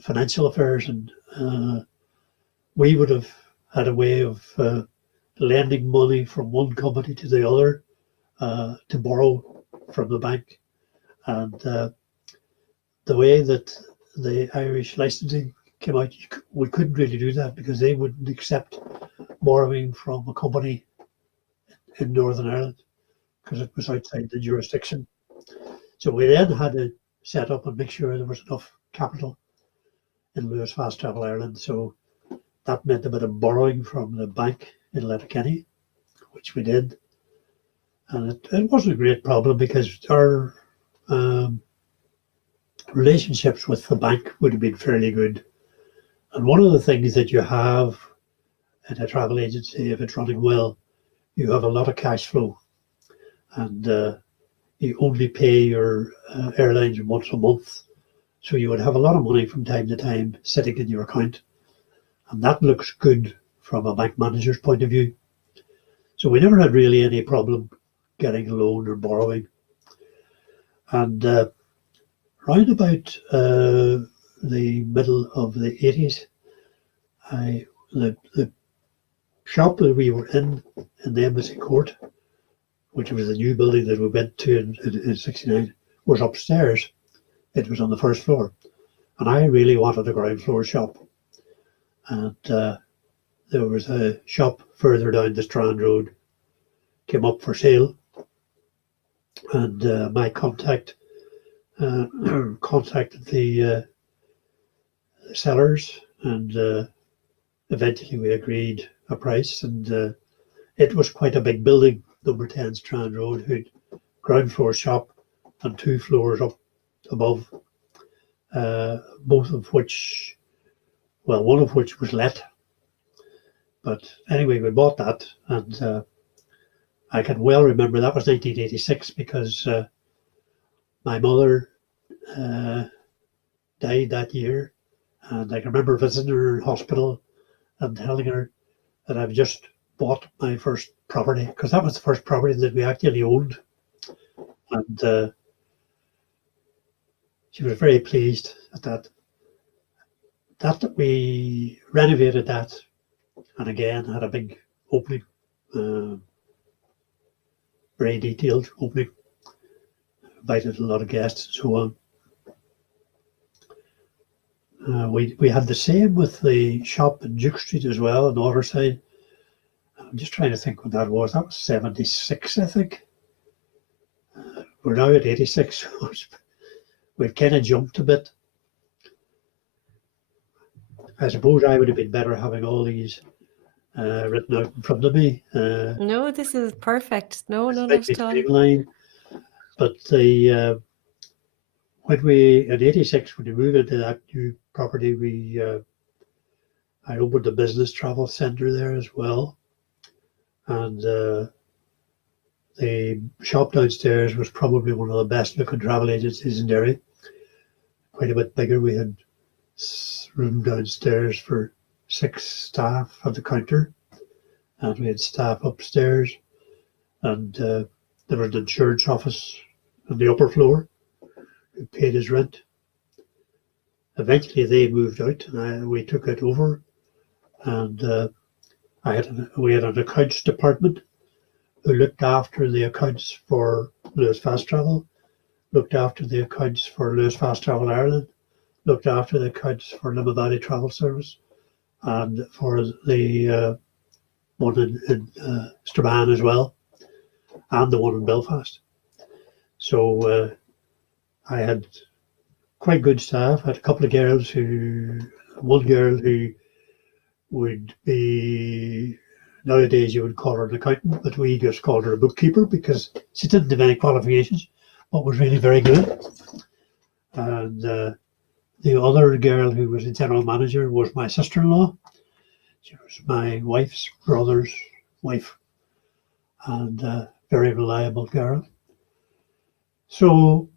financial affairs, and we would have had a way of lending money from one company to the other to borrow from the bank. And the way that the Irish licensing came out, we couldn't really do that because they wouldn't accept borrowing from a company in Northern Ireland because it was outside the jurisdiction. So we then had to set up and make sure there was enough capital in Lewis Fast Travel Ireland. So that meant a bit of borrowing from the bank in Letterkenny, which we did. And it wasn't a great problem because our relationships with the bank would have been fairly good. And one of the things that you have in a travel agency, if it's running well, you have a lot of cash flow. And you only pay your airlines once a month. So you would have a lot of money from time to time sitting in your account. And that looks good from a bank manager's point of view. So we never had really any problem getting a loan or borrowing. And round about the middle of the 80s, the shop that we were in the Embassy Court, which was the new building that we went to in 69, was upstairs. It was on the first floor. And I really wanted a ground floor shop. And there was a shop further down the Strand Road, came up for sale. And my contact contacted the sellers, and eventually we agreed a price. And it was quite a big building, number 10 Strand Road, who ground floor shop and 2 floors up above, both of which, well, one of which was let. But anyway, we bought that, and I can well remember that was 1986 because my mother died that year, and I can remember visiting her in hospital and telling her that I've just bought my first property, because that was the first property that we actually owned. And she was very pleased at that. That we renovated that, and again had a big opening, very detailed opening, invited a lot of guests and so on. We had the same with the shop in Duke Street as well on the other side. I'm just trying to think when that was. That was 76, I think. We're now at 86. We've kind of jumped a bit. I suppose I would have been better having all these written out in front of me. No, this is perfect. No, not at all. Timeline. But the when we in '86, when we moved into that new property, I opened a business travel centre there as well, and the shop downstairs was probably one of the best looking travel agencies in Derry. Quite a bit bigger. We had room downstairs for 6 staff at the counter, and we had staff upstairs, and there was an insurance office on the upper floor who paid his rent. Eventually they moved out, and we took it over, and we had an accounts department who looked after the accounts for Lewis Fast Travel, looked after the accounts for Lewis Fast Travel Ireland, looked after the accounts for Limavady Travel Service, and for the one in Strabane as well, and the one in Belfast. So I had quite good staff. I had a couple of girls one girl who would be, nowadays you would call her an accountant, but we just called her a bookkeeper because she didn't have any qualifications, but was really very good. And the other girl who was the general manager was my sister-in-law. She was my wife's brother's wife, and a very reliable girl. So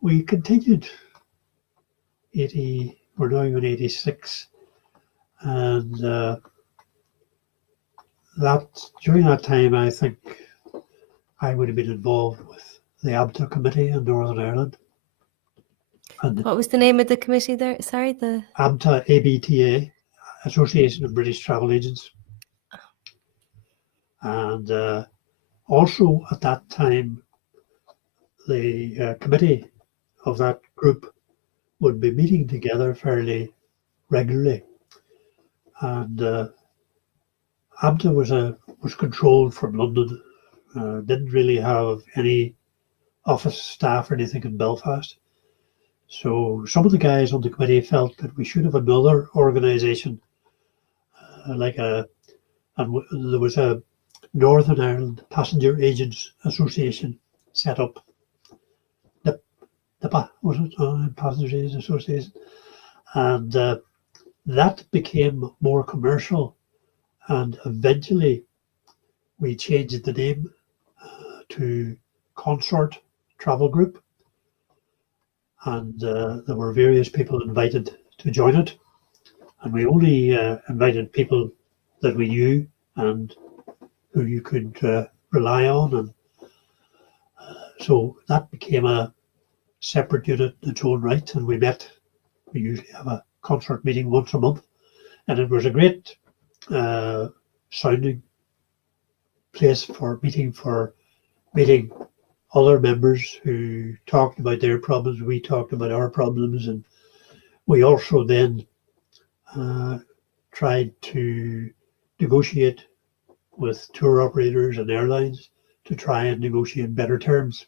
we continued. We're now in 86, and during that time, I think I would have been involved with the ABTA committee in Northern Ireland. And What was the name of the committee there? Sorry, the ABTA, ABTA, Association of British Travel Agents. And also at that time, the committee of that group would be meeting together fairly regularly. And ABTA was controlled from London, didn't really have any office staff or anything in Belfast. So some of the guys on the committee felt that we should have another organisation, and there was a Northern Ireland Passenger Agents Association set up. NIPA, was it? Passenger Agents Association. And that became more commercial, and eventually we changed the name to Consort Travel Group, and there were various people invited to join it, and we only invited people that we knew and who you could rely on, and so that became a separate unit in its own right, and we usually have a Consort meeting once a month, and it was a great sounding place for meeting other members who talked about their problems. We talked about our problems, and we also then tried to negotiate with tour operators and airlines to try and negotiate better terms.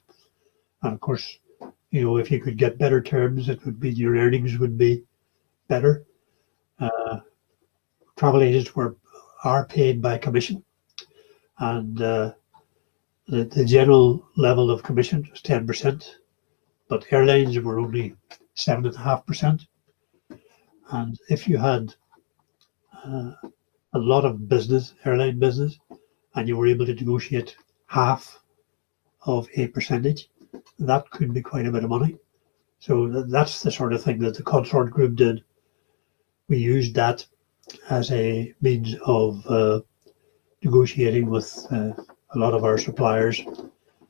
And of course, if you could get better terms, it would be your earnings would be better. Travel agents are paid by commission, and the general level of commission was 10%, but airlines were only 7.5%. And if you had a lot of airline business, and you were able to negotiate half of a percentage, that could be quite a bit of money. So that's the sort of thing that the Consort Group did. We used that as a means of negotiating with a lot of our suppliers,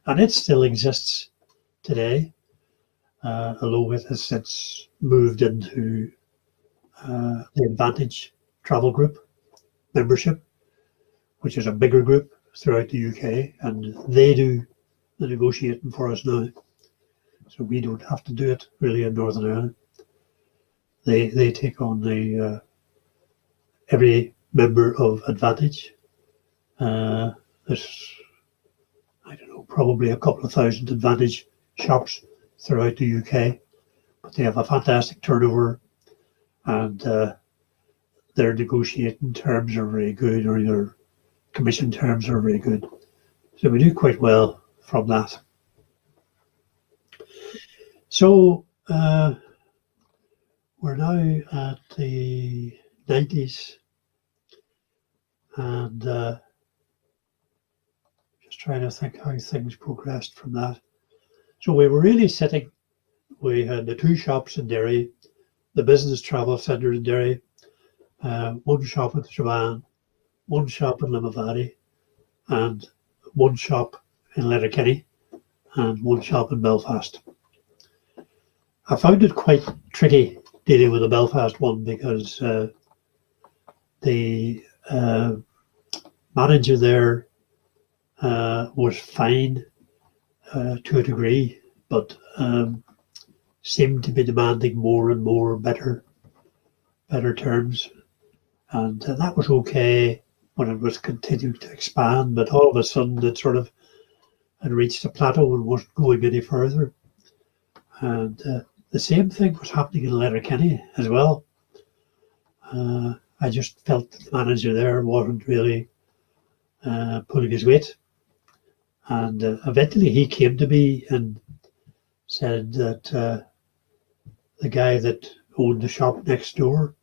and it still exists today, although it has since moved into the Advantage Travel Group membership, which is a bigger group throughout the UK, and they do the negotiating for us now. So we don't have to do it really in Northern Ireland. They take on the every member of Advantage. There's, I don't know, probably a couple of thousand Advantage shops throughout the UK, but they have a fantastic turnover, and their negotiating terms are very good, or their commission terms are very good. So we do quite well from that. So we're now at the 90s, and just trying to think how things progressed from that. So we were really we had the two shops in Derry, the business travel centre in Derry, one shop in Strabane, one shop in Limavady, and one shop in Letterkenny, and one shop in Belfast. I found it quite tricky dealing with the Belfast one because the manager there was fine to a degree, but seemed to be demanding more and more better terms, and that was okay when it was continuing to expand, but all of a sudden it sort of had reached a plateau and wasn't going any further. And the same thing was happening in Letterkenny as well. I just felt that the manager there wasn't really pulling his weight. And eventually he came to me and said that the guy that owned the shop next door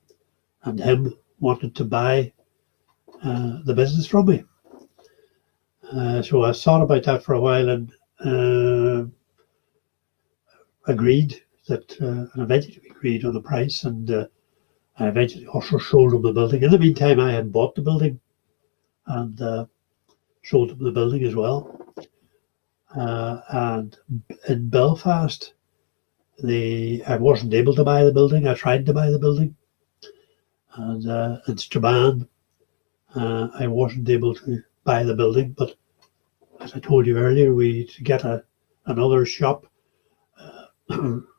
and him wanted to buy the business from me. So I thought about that for a while and agreed that, and eventually we agreed on the price, and I eventually also sold him the building. In the meantime, I had bought the building and sold him the building as well. And in Belfast, I wasn't able to buy the building. I tried to buy the building, and in Strabane, I wasn't able to buy the building. But as I told you earlier, to get another shop,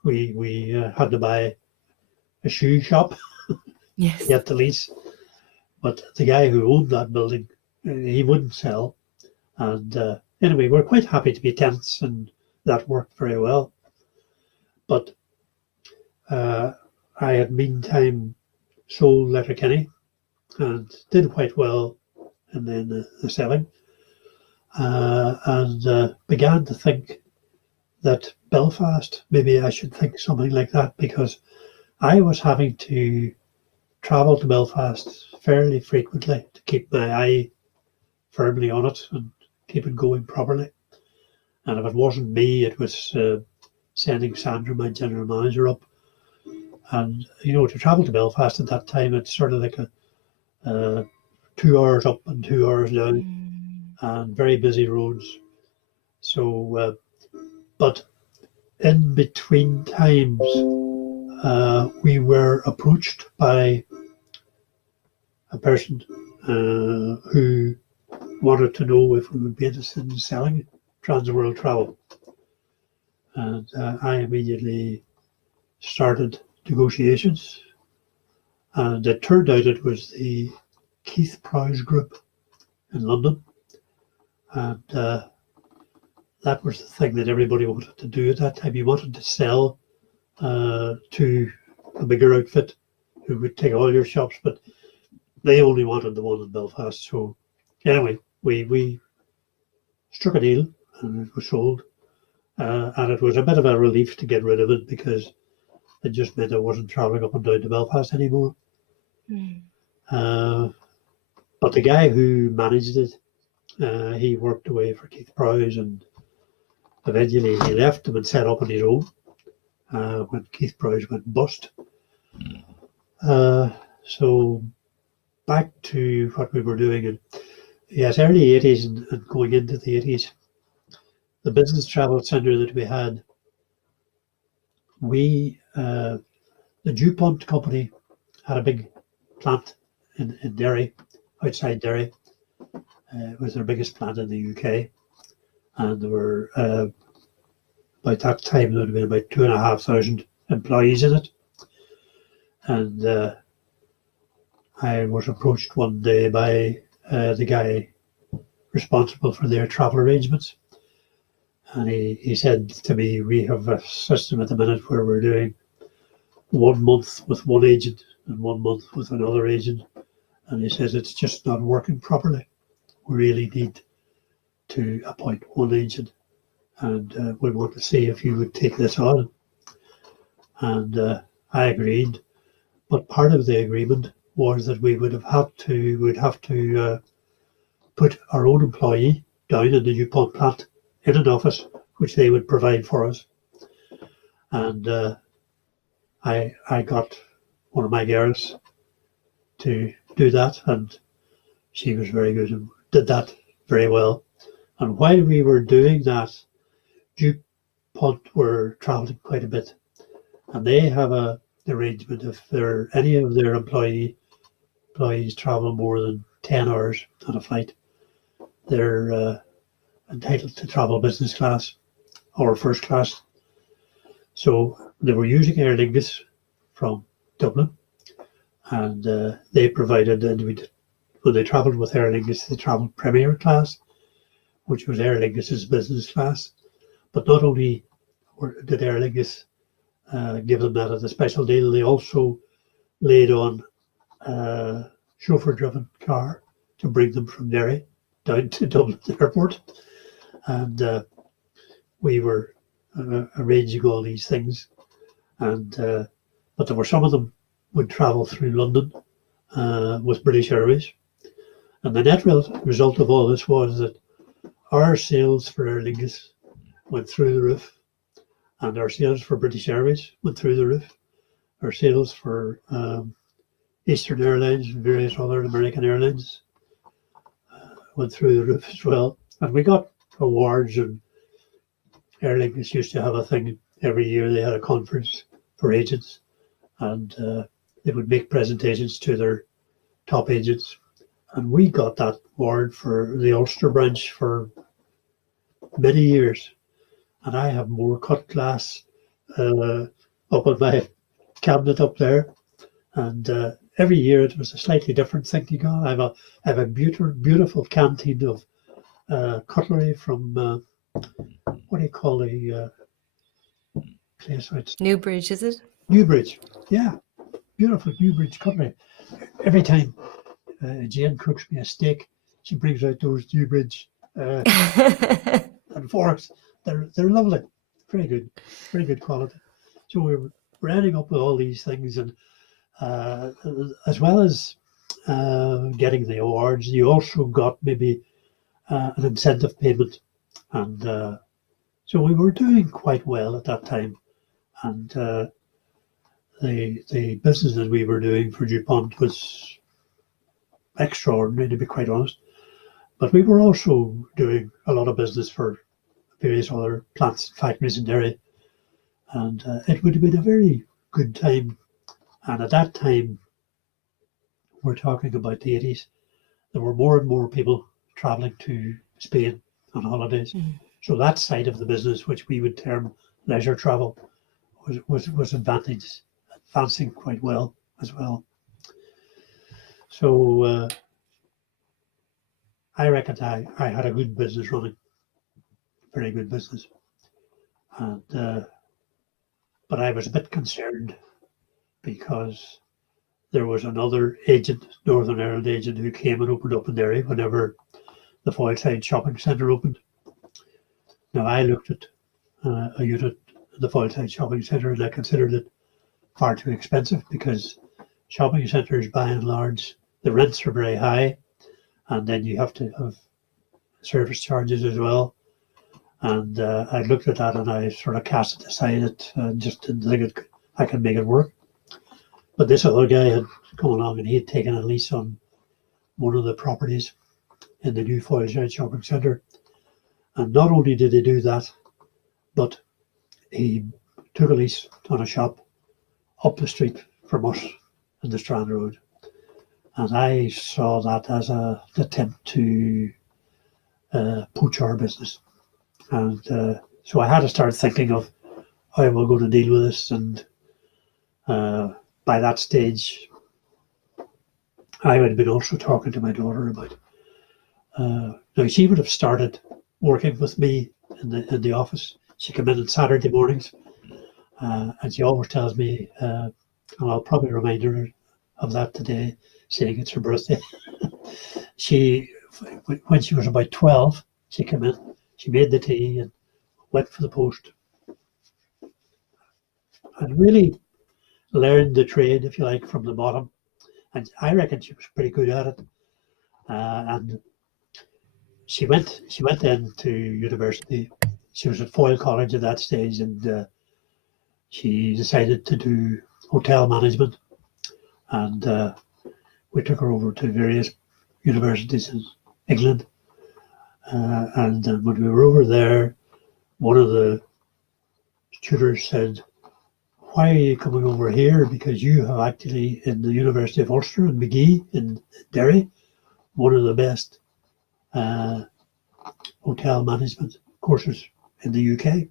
we had to buy a shoe shop to Yes. get the lease. But the guy who owned that building, he wouldn't sell. And anyway, we're quite happy to be tenants, and that worked very well. But I had meantime sold Letterkenny and did quite well in the selling, and began to think that Belfast, maybe I should think something like that, because I was having to travel to Belfast fairly frequently to keep my eye firmly on it and keep it going properly. And if it wasn't me, it was sending Sandra, my general manager, up. And to travel to Belfast at that time, it's sort of like a 2 hours up and 2 hours down, and very busy roads. So, but in between times, we were approached by a person who wanted to know if we would be interested in selling Transworld Travel. And I immediately started negotiations, and it turned out it was the Keith Prowse Group in London, and that was the thing that everybody wanted to do at that time. You wanted to sell to a bigger outfit who would take all your shops, but they only wanted the one in Belfast. So anyway, we struck a deal and it was sold, and it was a bit of a relief to get rid of it, because it just meant I wasn't travelling up and down to Belfast anymore. But the guy who managed it, he worked away for Keith Prowse, and eventually he left him and set up on his own when Keith Prowse went bust. So back to what we were doing in early 80s and going into the 80s, the business travel centre that we had, the DuPont company had a big plant in Derry, outside Derry. It was their biggest plant in the UK, and there were by that time there would have been about 2,500 employees in it. And I was approached one day by the guy responsible for their travel arrangements, and he said to me, we have a system at the minute where we're doing 1 month with one agent and 1 month with another agent, and he says it's just not working properly. We really need to appoint one agent, and we want to see if you would take this on. And I agreed, but part of the agreement was that we'd have to put our own employee down in the DuPont plant in an office, which they would provide for us. And I got one of my girls to do that, and she was very good and did that very well. And while we were doing that, DuPont were traveling quite a bit, and they have an arrangement if any of their employees travel more than 10 hours on a flight, they're entitled to travel business class or first class. So they were using Aer Lingus from Dublin, and they provided, and when they travelled with Aer Lingus, they travelled premier class, which was Aer Lingus' business class. But not only did Aer Lingus give them that as a special deal, they also laid on a chauffeur-driven car to bring them from Derry down to Dublin Airport. And we were arranging all these things. And but there were some of them would travel through London with British Airways. And the net result of all this was that our sales for Aer Lingus went through the roof, and our sales for British Airways went through the roof. Our sales for Eastern Airlines and various other American airlines went through the roof as well. And we got awards, and Aer Lingus used to have a thing every year. They had a conference for agents, and they would make presentations to their top agents. And we got that award for the Ulster branch for many years. And I have more cut glass up on my cabinet up there. And every year it was a slightly different thing you got. I have a beautiful canteen of cutlery from, what do you call the place? Newbridge, is it? Newbridge, yeah. Beautiful Newbridge cutlery. Every time Jane cooks me a steak, she brings out those Newbridge and forks. They're lovely, very good quality. So we're ending up with all these things, and as well as getting the awards, you also got maybe an incentive payment, and so we were doing quite well at that time. And the business that we were doing for DuPont was extraordinary, to be quite honest. But we were also doing a lot of business for various other plants and factories in Derry. And it would have been a very good time. And at that time, we're talking about the 80s, there were more and more people traveling to Spain on holidays. So that side of the business, which we would term leisure travel, was advancing quite well as well. So I reckon I had a good business running, very good business. And but I was a bit concerned because there was another agent, Northern Ireland agent, who came and opened up in Derry whenever the Foyleside Shopping Centre opened. Now I looked at a unit in the Foyleside Shopping Centre, and I considered it far too expensive, because shopping centres, by and large, the rents are very high, and then you have to have service charges as well. And I looked at that and I sort of cast it aside. It just didn't think I could make it work. But this other guy had come along, and he had taken a lease on one of the properties in the new Foyleside Shopping Centre. And not only did he do that, but he took a lease on a shop up the street from us in the Strand Road. And I saw that as an attempt to poach our business. And so I had to start thinking of how we're going to deal with this. And by that stage, I would have been also talking to my daughter about. Now she would have started working with me in the office. She came in on Saturday mornings, and she always tells me, and I'll probably remind her of that today, saying it's her birthday. When she was about 12, she came in. She made the tea and went for the post, and really learned the trade, if you like, from the bottom. And I reckon she was pretty good at it. And she went then to university. She was at Foyle College at that stage, and she decided to do hotel management. And we took her over to various universities in England. And when we were over there, one of the tutors said, "Why are you coming over here? Because you have actually, in the University of Ulster in Magee in Derry, one of the best hotel management courses in the UK."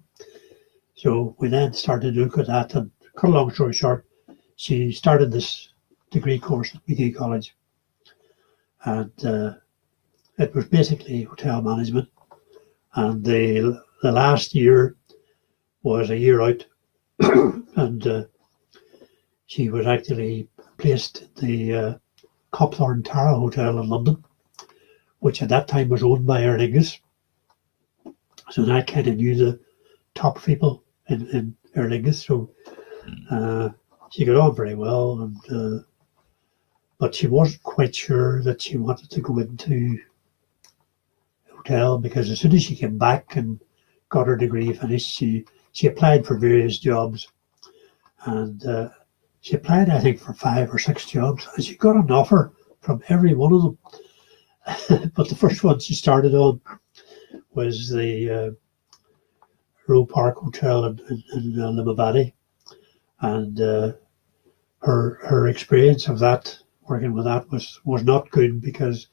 So we then started to look at that, and cut a long story short, she started this degree course at Magee College. And it was basically hotel management. And the last year was a year out, and she was actually placed at the Copthorne Tara Hotel in London, which at that time was owned by Aer Lingus. So I kind of knew the top people in Aer Lingus. So she got on very well, and but she wasn't quite sure that she wanted to go into hotel, because as soon as she came back and got her degree finished, she applied for various jobs, and she applied, I think, for 5 or 6 jobs, and she got an offer from every one of them. But the first one she started on was the Roe Park Hotel in Limavady, and her experience of that, working with that, was not good, because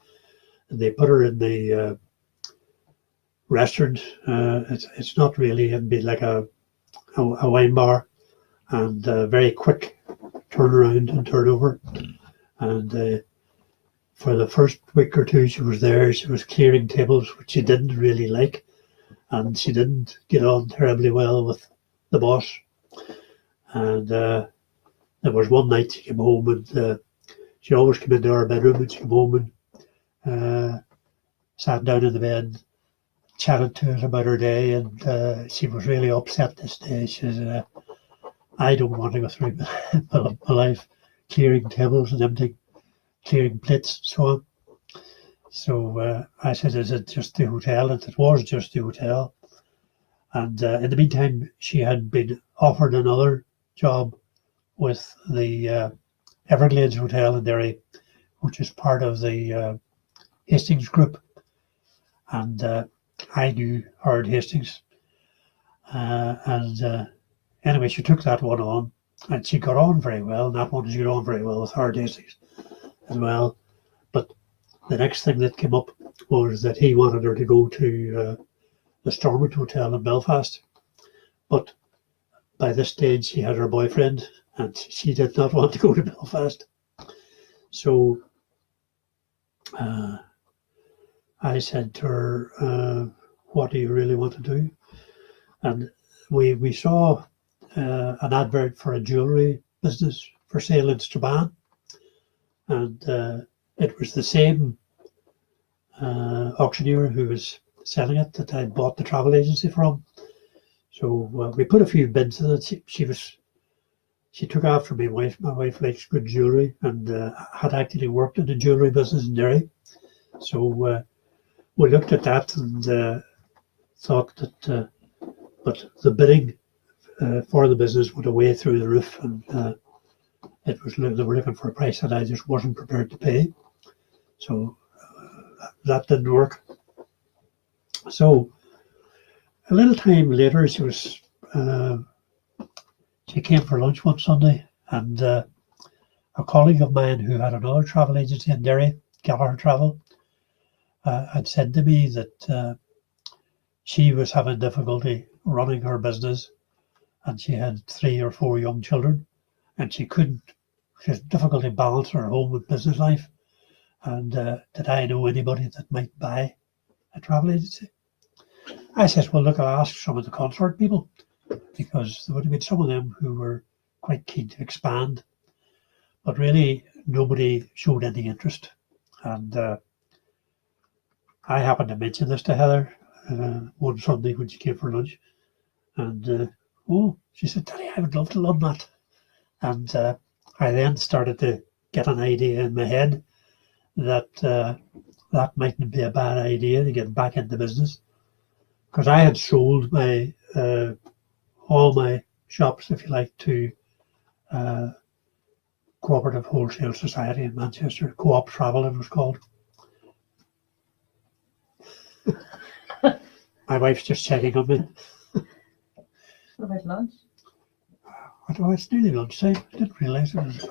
they put her in the restaurant. It's not really, it'd be like a wine bar, and very quick turnaround and turnover. And for the first week or two she was there, she was clearing tables, which she didn't really like, and she didn't get on terribly well with the boss. And there was one night she came home, and she always came into our bedroom, and she came home and sat down in the bed, chatted to us about her day, and she was really upset this day. She said, I don't want to go through my life clearing tables and emptying, clearing plates, and so on. So I said, is it just the hotel? And it was just the hotel. And in the meantime, she had been offered another job with the Everglades Hotel in Derry, which is part of the Hastings Group. And I knew Howard Hastings. And anyway, she took that one on, and she got on very well. And that one, she got on very well with Howard Hastings as well. But the next thing that came up was that he wanted her to go to the Stormont Hotel in Belfast. But by this stage, she had her boyfriend, and she did not want to go to Belfast. So I said to her, what do you really want to do? And we saw an advert for a jewellery business for sale in Strabane, and it was the same auctioneer who was selling it that I bought the travel agency from. So we put a few bids in it. She took after my wife. My wife likes good jewellery, and had actually worked in the jewellery business in Derry. So we looked at that and thought that, but the bidding for the business went away through the roof, and they were looking for a price that I just wasn't prepared to pay. So that didn't work. So a little time later, she came for lunch one Sunday, and a colleague of mine who had another travel agency in Derry, Gallagher Travel, had said to me that she was having difficulty running her business, and she had 3 or 4 young children, and she had difficulty balancing her home with business life. And did I know anybody that might buy a travel agency? I said, well, look, I'll ask some of the consort people, because there would have been some of them who were quite keen to expand, but really nobody showed any interest. And I happened to mention this to Heather one Sunday when she came for lunch, and she said, Daddy, I would love to run that. And I then started to get an idea in my head that that mightn't be a bad idea to get back into business, because I had sold my all my shops, if you like, to Cooperative Wholesale Society in Manchester. Co-op Travel, it was called. My wife's just checking on me. What about lunch? It's nearly lunchtime. I didn't realise it was.